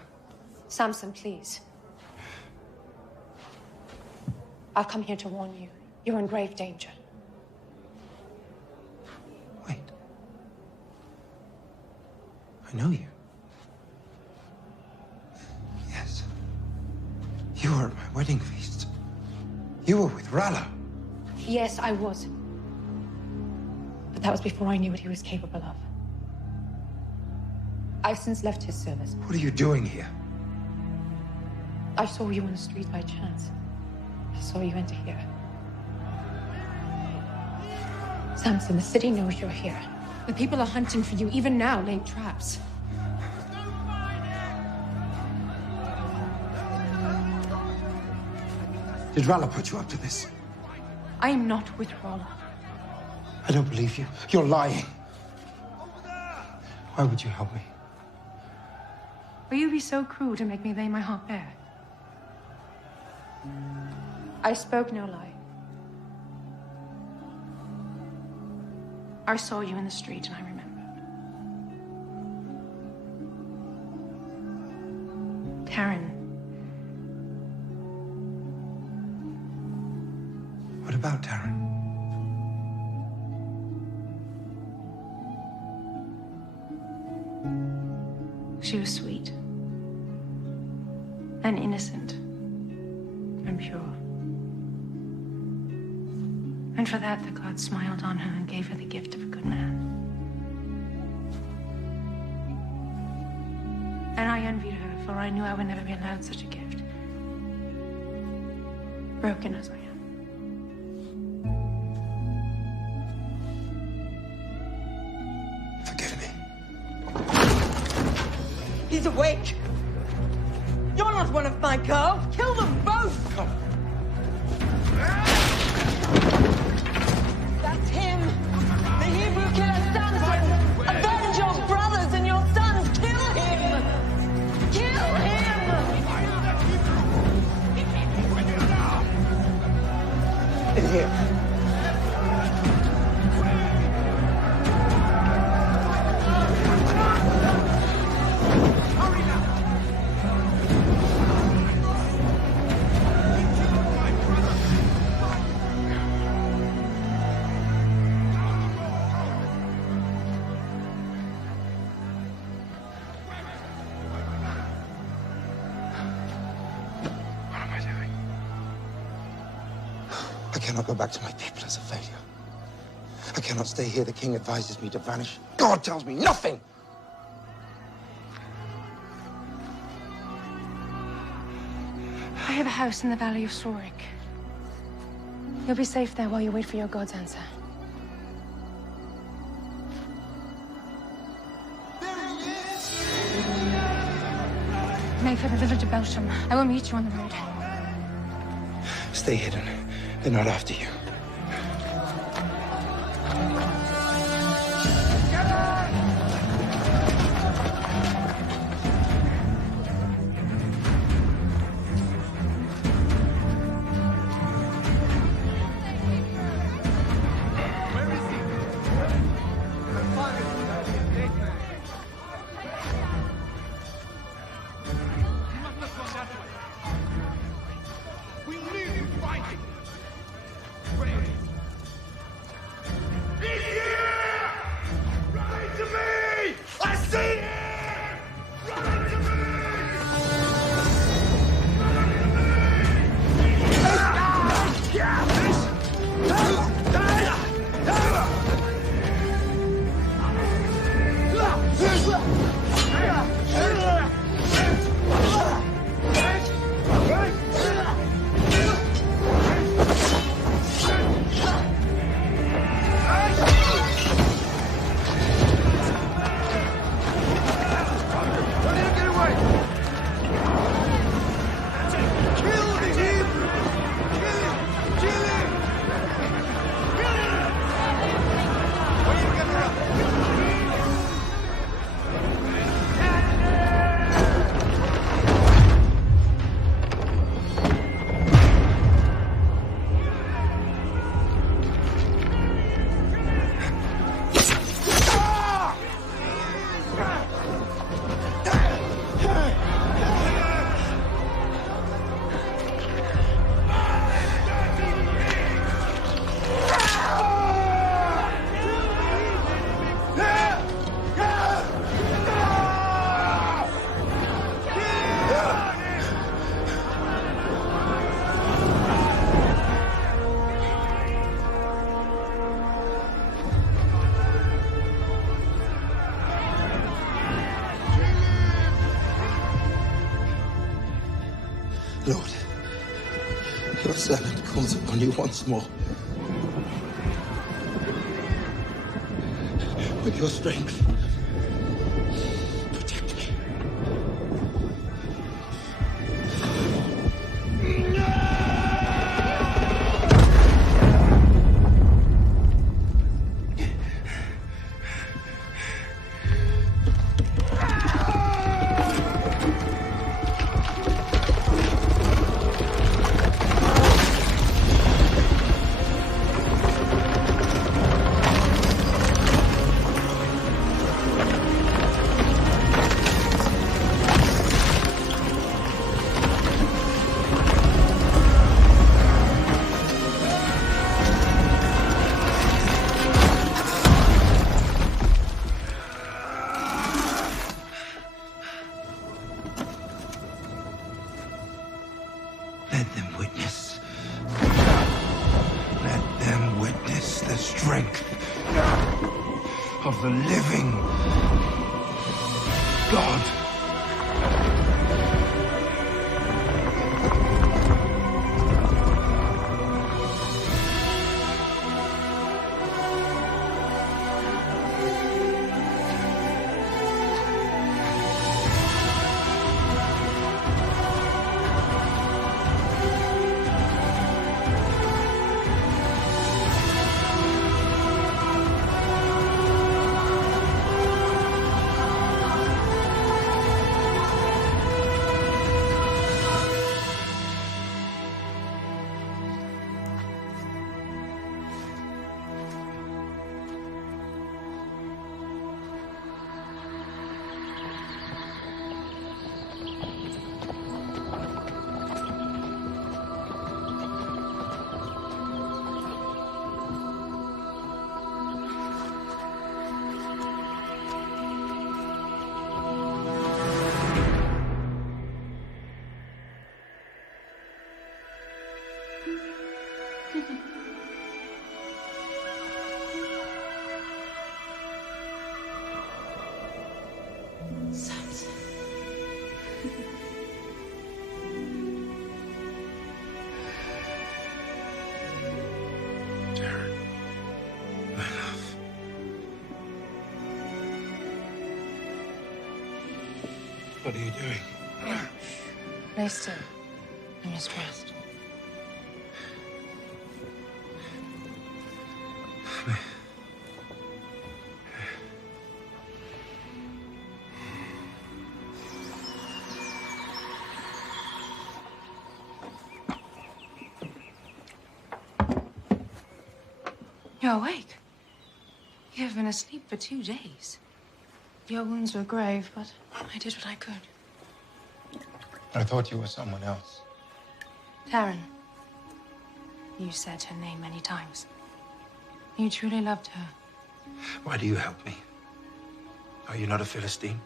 Samson, please. I've come here to warn you. You're in grave danger. Wait. I know you. Yes. You were at my wedding feast. You were with Rala. Yes, I was. But that was before I knew what he was capable of. I've since left his service. What are you doing here? I saw you on the street by chance. I saw you enter here. Samson, the city knows you're here. The people are hunting for you, even now, laying traps. Did Ralla put you up to this? I am not with Rolla. I don't believe you. You're lying. Why would you help me? Will you be so cruel to make me lay my heart bare? I spoke no lie. I saw you in the street and I remembered. Taryn. What about Taryn? She was sweet and innocent and pure. And for that, the gods smiled on her and gave her the gift of a good man. And I envied her, for I knew I would never be allowed such a gift. Broken as I am. He's awake. You're not one of my girls. Kill them both. Come. That's him. The Hebrew killer Samson. Avenge your brothers and your sons. Kill him. Kill him. In here. I cannot go back to my people as a failure. I cannot stay here. The king advises me to vanish. God tells me nothing! I have a house in the Valley of Sorik. You'll be safe there while you wait for your god's answer. Make for the village of Belsham. I will meet you on the road. Stay hidden. They're not after you. Lord, your servant calls upon you once more. With your strength, protect me. No! of the living God. What are you doing? Lay still. I must rest. You're awake. You have been asleep for 2 days. Your wounds were grave, but I did what I could. I thought you were someone else. Taryn. You said her name many times. You truly loved her. Why do you help me? Are you not a Philistine?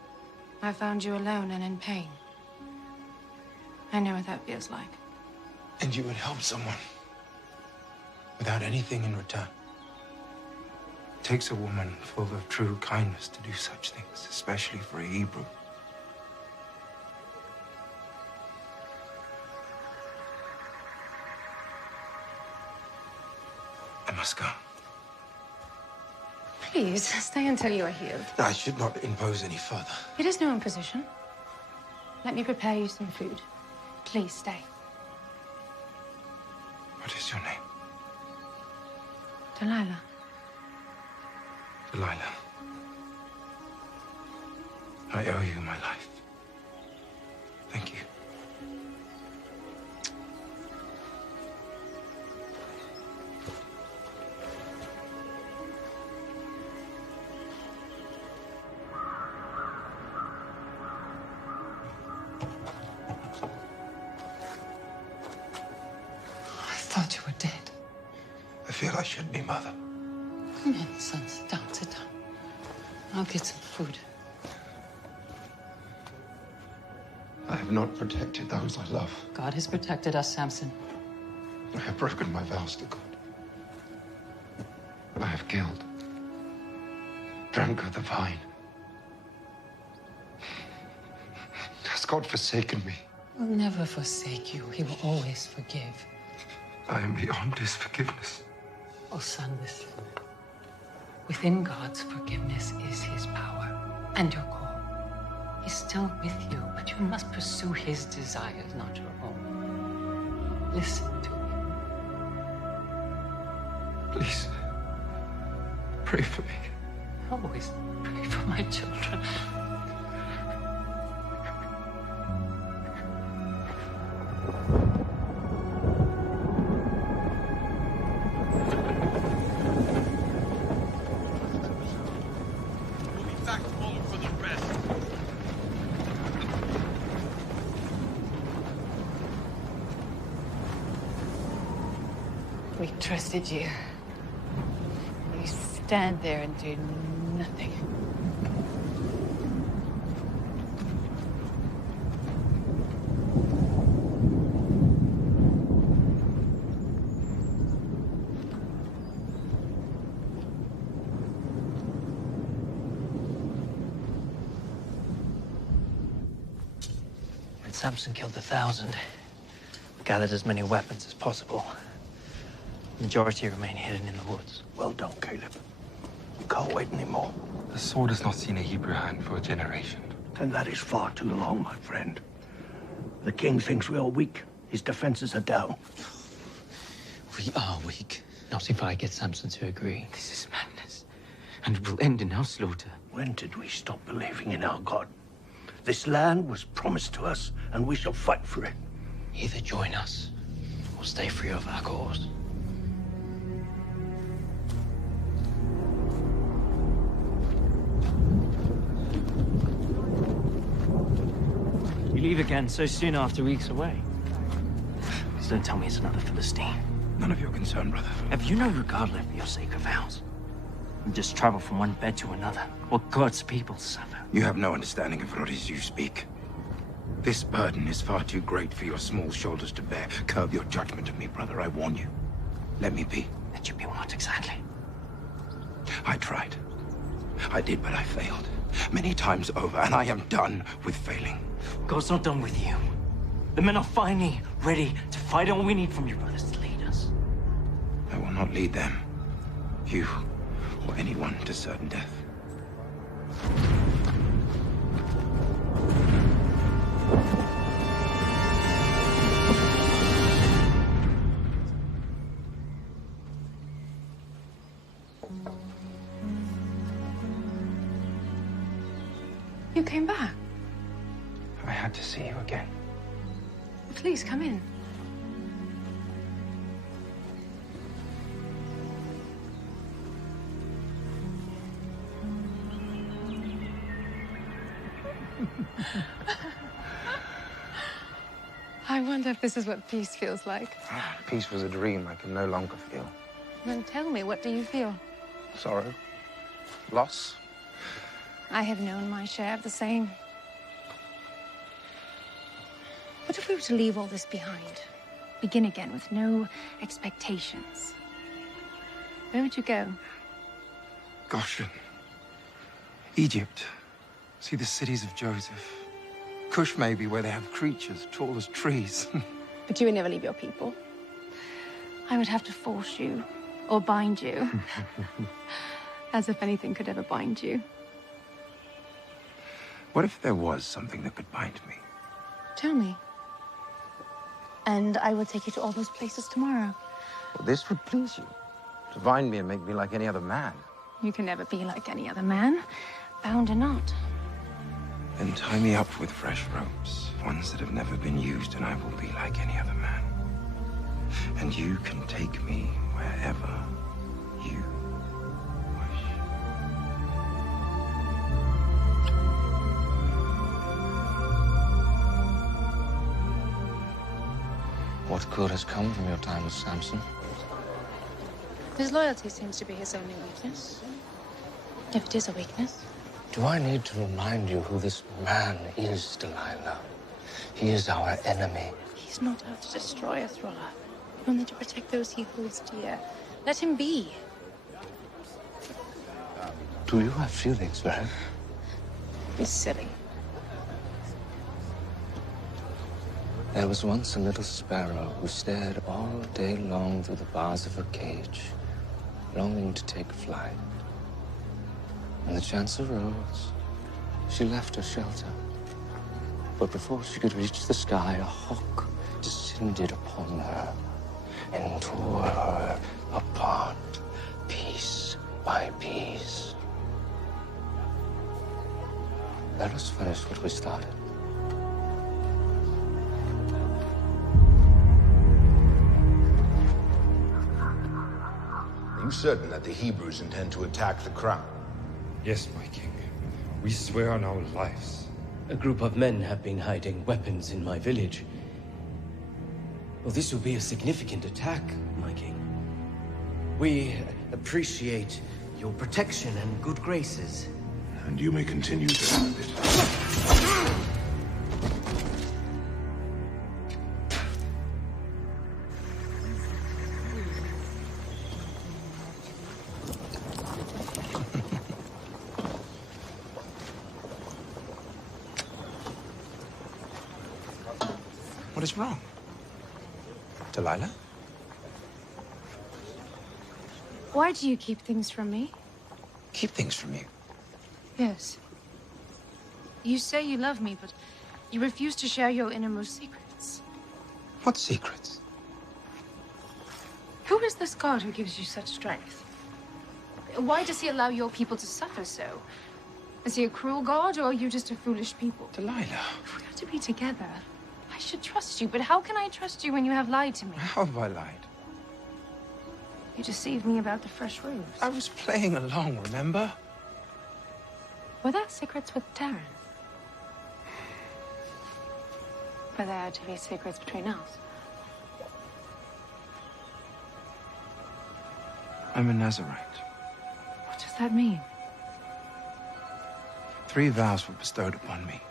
I found you alone and in pain. I know what that feels like. And you would help someone without anything in return. It takes a woman full of true kindness to do such things, especially for a Hebrew. I must go. Please, stay until you are healed. I should not impose any further. It is no imposition. Let me prepare you some food. Please stay. What is your name? Delilah. Delilah. I owe you my life. Thank you. I thought you were dead. I feel I should be, Mother. Come in, son. Sit down, sit down. I'll get some food. I have not protected those I love. God has protected us, Samson. I have broken my vows to God. I have killed, drank of the vine. Has God forsaken me? He'll never forsake you. He will always forgive. I am beyond his forgiveness. Oh, son, listen. Within God's forgiveness is his power and your call. He's still with you, but you must pursue his desires, not your own. Listen to him. Please, pray for me. Always pray for my children. We trusted you. You stand there and do nothing. Samson killed 1,000. Gathered as many weapons as possible. The majority remain hidden in the woods. Well done, Caleb. We can't wait anymore. The sword has not seen a Hebrew hand for a generation. And that is far too long, my friend. The king thinks we are weak. His defenses are down. We are weak. Not if I get Samson to agree. This is madness. And it will end in our slaughter. When did we stop believing in our God? This land was promised to us, and we shall fight for it. Either join us, or stay free of our cause. You leave again so soon after weeks away. Please don't tell me it's another Philistine. None of your concern, brother. Have you no regard left for your sacred vows? You just travel from one bed to another, while God's people suffer. You have no understanding of what it is you speak. This burden is far too great for your small shoulders to bear. Curb your judgment of me, brother, I warn you. Let me be. Let you be what exactly? I tried. I did, but I failed. Many times over, and I am done with failing. God's not done with you. The men are finally ready to fight, and all we need from you brothers to lead us. I will not lead them. You, or anyone, to certain death. You came back. I had to see you again. Please come in. I wonder if this is what peace feels like. Peace was a dream I can no longer feel. Then tell me, what do you feel? Sorrow. Loss. I have known my share of the same. What if we were to leave all this behind? Begin again with no expectations? Where would you go? Goshen. Egypt. See the cities of Joseph. Cush, maybe, where they have creatures tall as trees. But you would never leave your people. I would have to force you, or bind you. As if anything could ever bind you. What if there was something that could bind me? Tell me. And I will take you to all those places tomorrow. Well, this would please you. To bind me and make me like any other man. You can never be like any other man, bound or not. Then tie me up with fresh ropes, ones that have never been used, and I will be like any other man. And you can take me wherever you wish. What good has come from your time with Samson? His loyalty seems to be his only weakness. If it is a weakness. Do I need to remind you who this man is, Delilah? He is our enemy. He's not out to destroy us, Rolla. Only to protect those he holds dear. Let him be. Do you have feelings for him? He's silly. There was once a little sparrow who stared all day long through the bars of her cage, longing to take flight. When the chance arose, she left her shelter. But before she could reach the sky, a hawk descended upon her and tore her apart, piece by piece. Let us finish what we started. Are you certain that the Hebrews intend to attack the crown? Yes, my king. We swear on our lives. A group of men have been hiding weapons in my village. Well, this will be a significant attack, my king. We appreciate your protection and good graces. And you may continue to have it. What is wrong? Delilah? Why do you keep things from me? Keep things from you. Yes. You say you love me, but you refuse to share your innermost secrets. What secrets? Who is this God who gives you such strength? Why does he allow your people to suffer so? Is he a cruel God, or are you just a foolish people? Delilah. If we are to be together, I should trust you, but how can I trust you when you have lied to me? How have I lied? You deceived me about the fresh roofs. I was playing along, remember? Were there secrets with Darren? Were there to be secrets between us? I'm a Nazarite. What does that mean? 3 vows were bestowed upon me.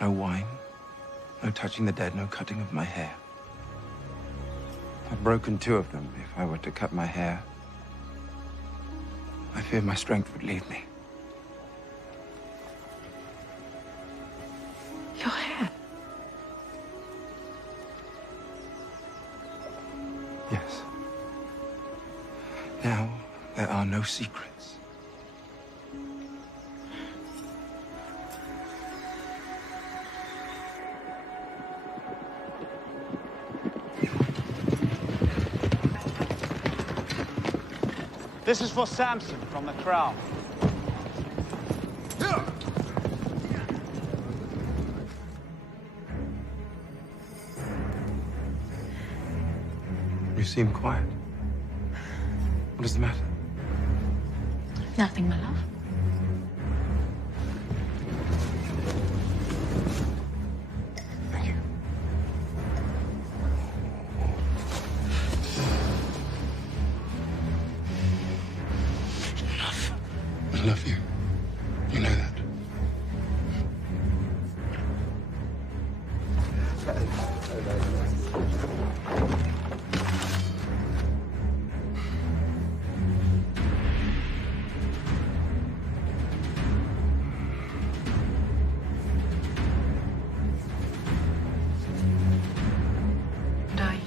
No wine, no touching the dead, no cutting of my hair. I've broken 2 of them. If I were to cut my hair, I fear my strength would leave me. Your hair? Yes. Now, there are no secrets. This is for Samson from the crown. You seem quiet. What is the matter? Nothing, my love. Thank you. I love you. You know that. And are you?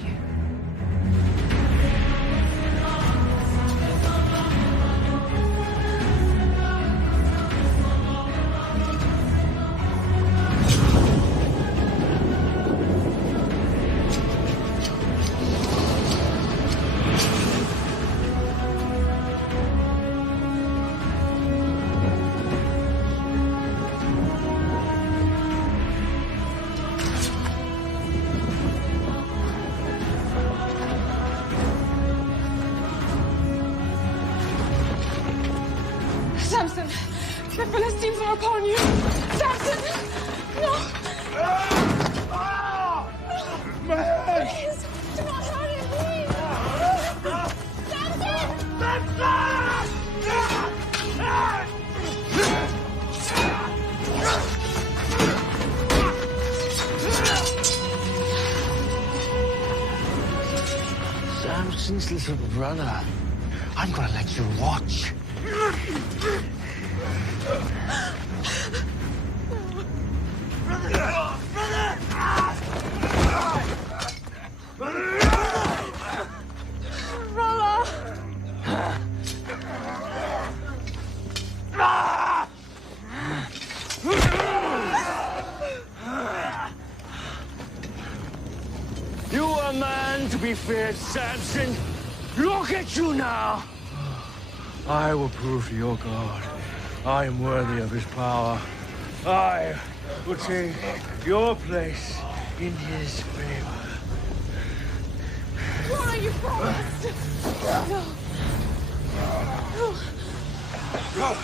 Samson, the Philistines are upon you. Samson, no. My head! Please, do not hurt him, please. Samson! Samson's little brother. I'm gonna let you watch. You are a man to be feared, Samson. Look at you now. I will prove to your God I am worthy of his power. I will take your place in his favor. Laura, you promised. No.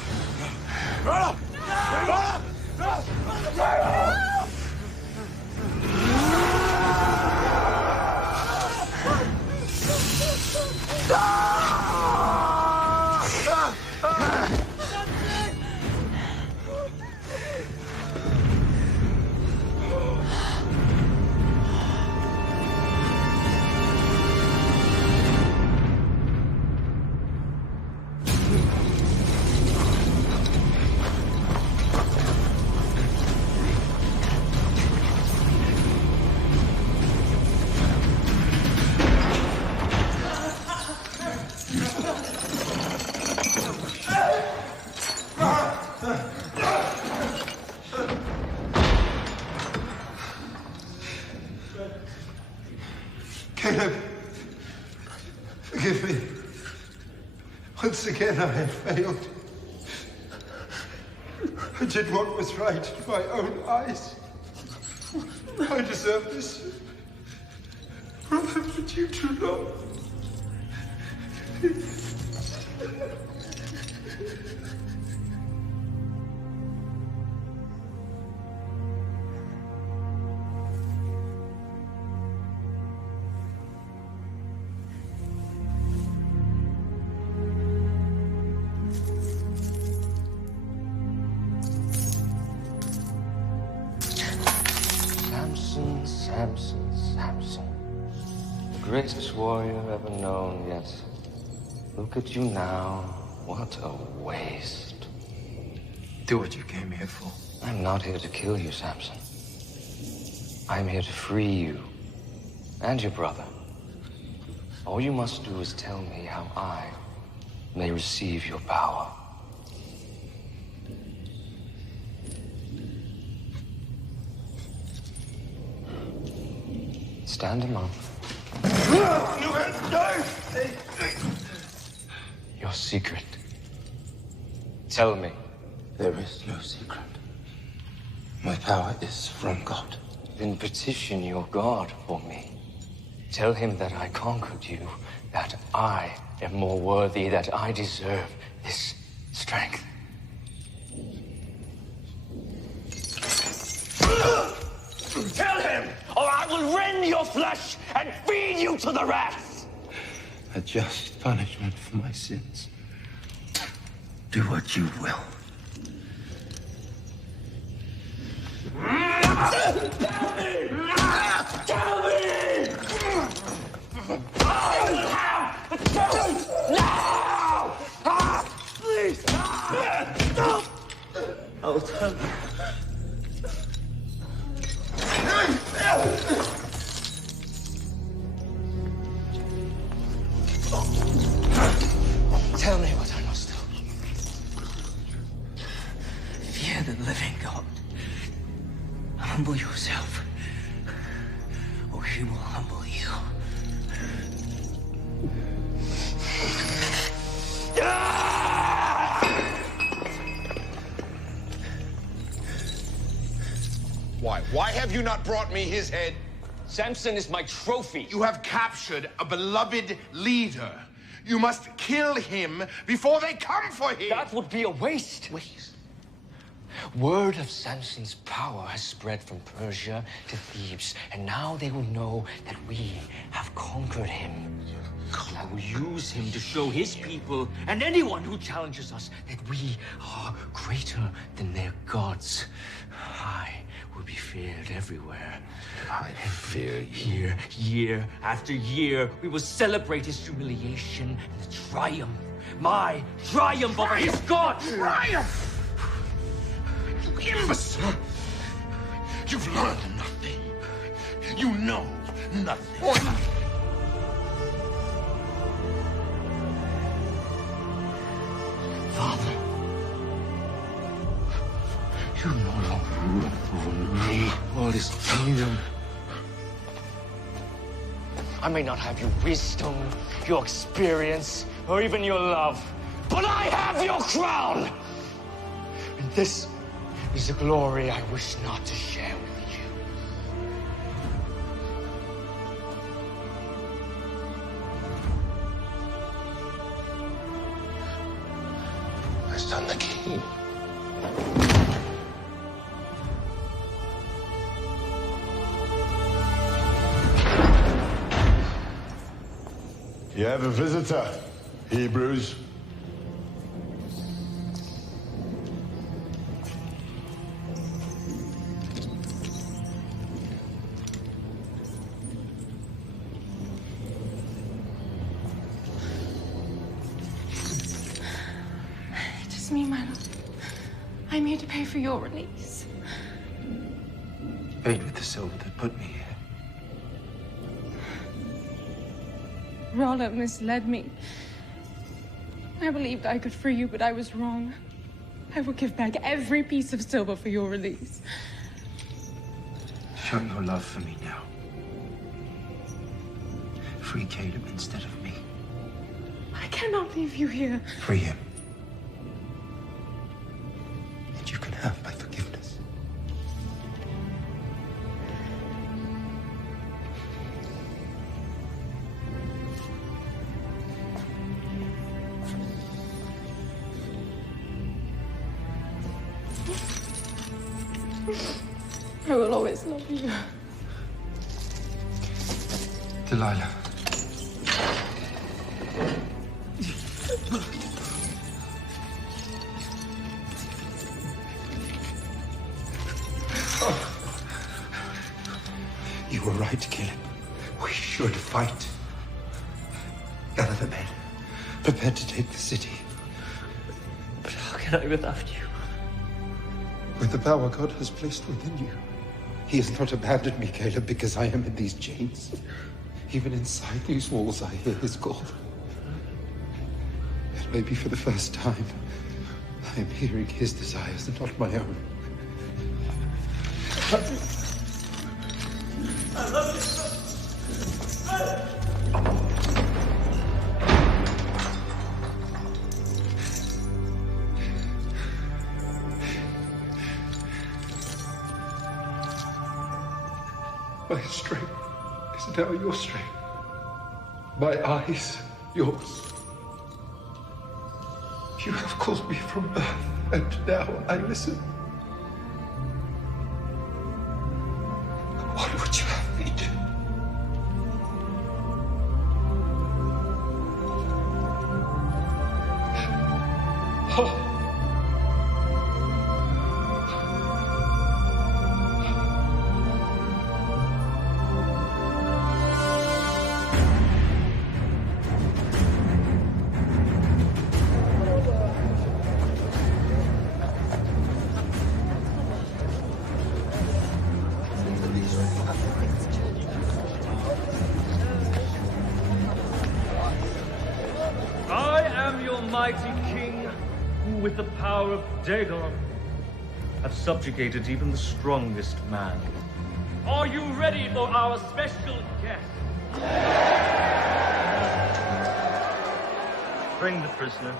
Once again, I have failed. I did what was right in my own eyes. I deserve this. Brother, but you do not. Samson, Samson, Samson. The greatest warrior ever known, yet look at you now. What a waste. Do what you came here for. I'm not here to kill you, Samson. I'm here to free you and your brother. All you must do is tell me how I may receive your power. Stand him up. Your secret. Tell me. There is no secret. My power is from God. Then petition your God for me. Tell him that I conquered you, that I am more worthy, that I deserve this strength. Tell him, or I will rend your flesh and feed you to the rats! A just punishment for my sins. Do what you will. Tell me! Tell me! I will have the truth now! Please! Stop! I will tell you. Tell me what I must do. Fear the living God. Humble yourself, or he will humble you. Why? Why have you not brought me his head? Samson is my trophy. You have captured a beloved leader. You must kill him before they come for him. That would be a waste. Waste? Word of Samson's power has spread from Persia to Thebes, and now they will know that we have conquered him. I will use him to show his people and anyone who challenges us that we are greater than their gods. I will be feared everywhere. I fear you. Year after year, we will celebrate his humiliation and the triumph. My triumph over his God! Triumph! You imbecile! You've learned nothing. You know nothing. Father, you no longer rule over me or this kingdom. I may not have your wisdom, your experience, or even your love, but I have your crown! And this is a glory I wish not to share with you. My son, the king. You have a visitor, Hebrews. It is me, my lord. I'm here to pay for your release. Paid with the silver that put me here. Rolla misled me. I believed I could free you, but I was wrong. I will give back every piece of silver for your release. Show your love for me now. Free Caleb instead of me. I cannot leave you here. Free him. And you can have my forgiveness. I will always love you. Delilah. You were right to kill him. We should fight. Gather the men. Prepare to take the city. But how can I without you? With the power God has placed within you. He has not abandoned me, Caleb, because I am in these chains. Even inside these walls, I hear his call. And maybe for the first time, I am hearing his desires and not my own. I love you. My strength is now your strength. My eyes, yours. You have called me from birth, and now I listen. What would you have me do? Oh. I am your mighty king, who with the power of Dagon have subjugated even the strongest man. Are you ready for our special guest? Bring the prisoner.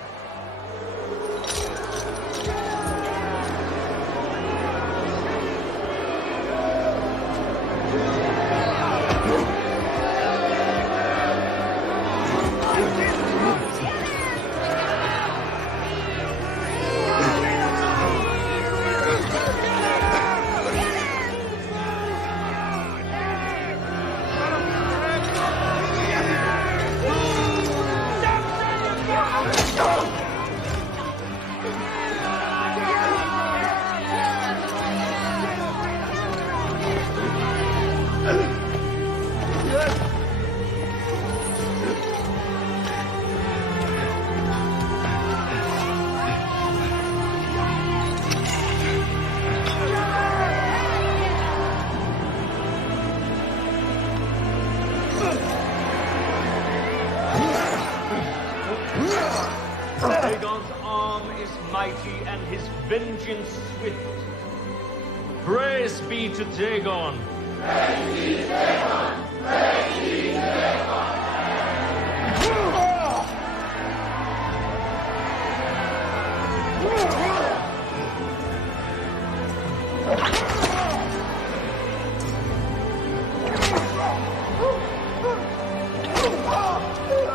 Dagon's arm is mighty and his vengeance swift. Praise be to Dagon. Praise be to Dagon. Praise be to Dagon.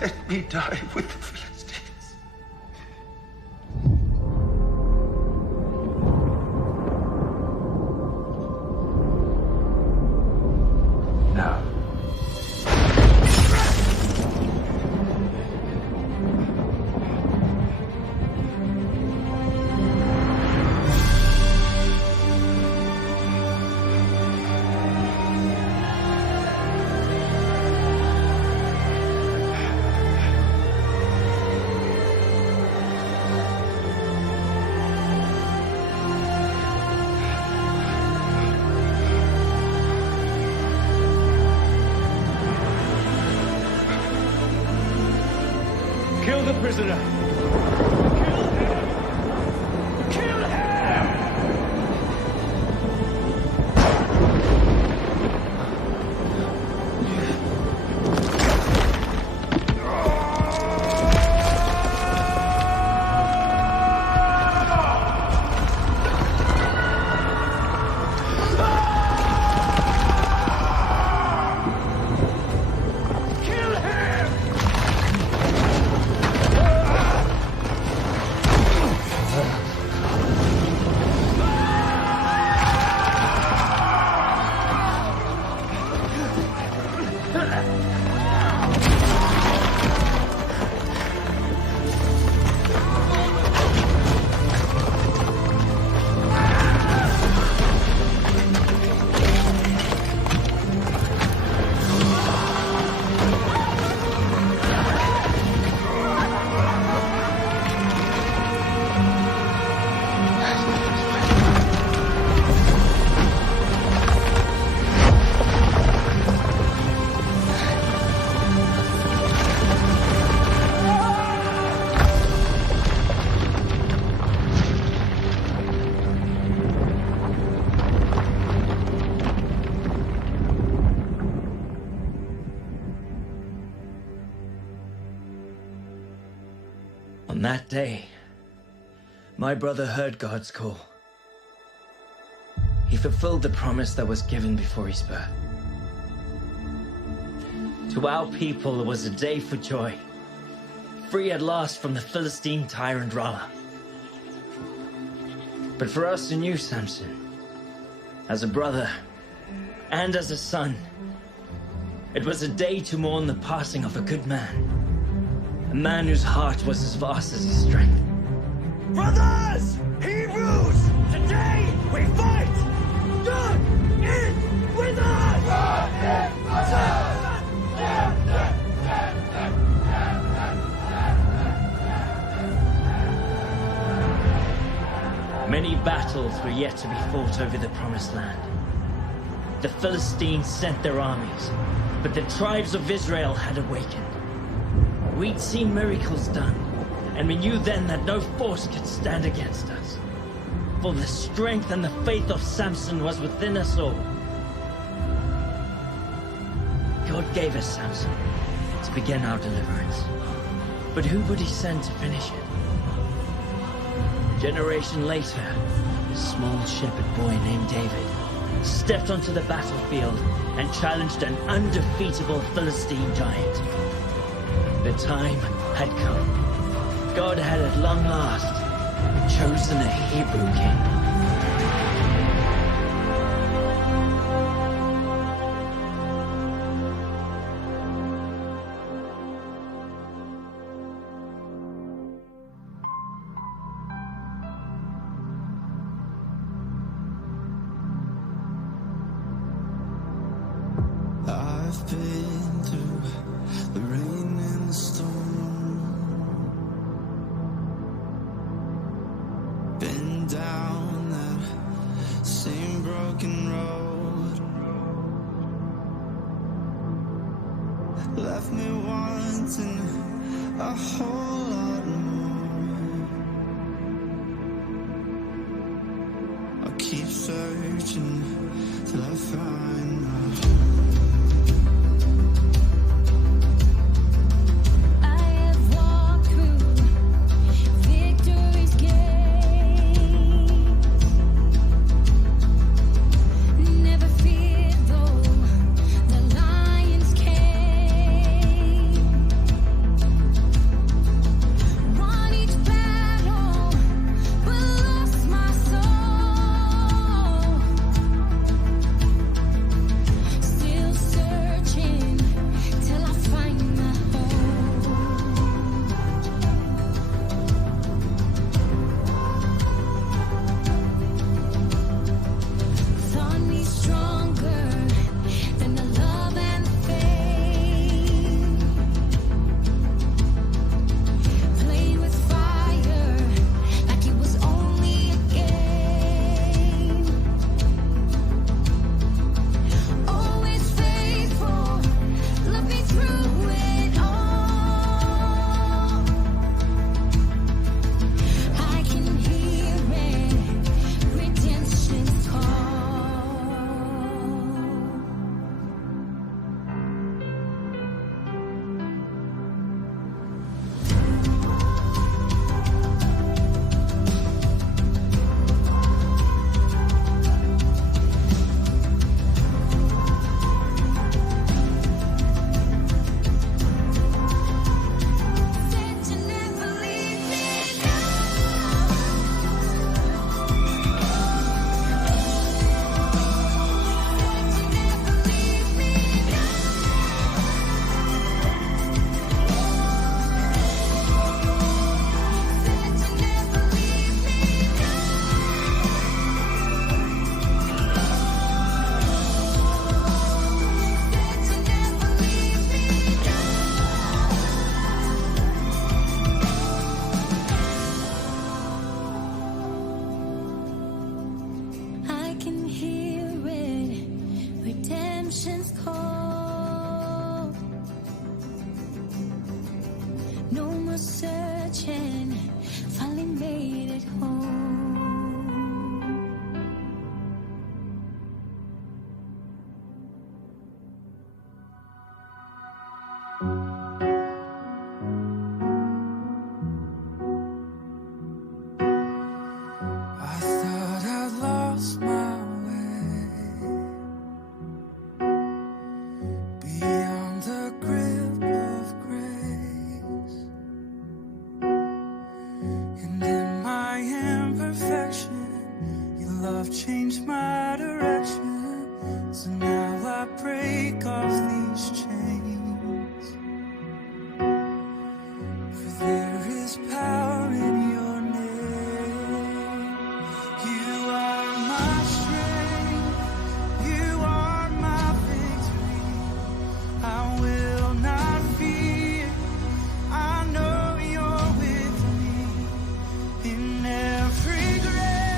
Let me die with the Philistines. prisoner! Kill him! On that day, my brother heard God's call. He fulfilled the promise that was given before his birth. To our people, it was a day for joy, free at last from the Philistine tyrant Rala. But for us who knew Samson, as a brother and as a son, it was a day to mourn the passing of a good man. A man whose heart was as vast as his strength. Brothers! Hebrews! Today we fight! God is with us! God is with us! Many battles were yet to be fought over the Promised Land. The Philistines sent their armies, but the tribes of Israel had awakened. We'd seen miracles done, and we knew then that no force could stand against us. For the strength and the faith of Samson was within us all. God gave us Samson to begin our deliverance. But who would he send to finish it? A generation later, a small shepherd boy named David stepped onto the battlefield and challenged an undefeatable Philistine giant. The time had come. God had at long last chosen a Hebrew king. I've been through the rain and the storm, been down that same broken road, left me wanting a whole lot more. I'll keep searching till I find my home. conscience called. No more searching, finally made it home. I thought I'd lost my way, beyond the grip of grace, and in my imperfection, your love changed my direction. So now I break off these chains, for there is power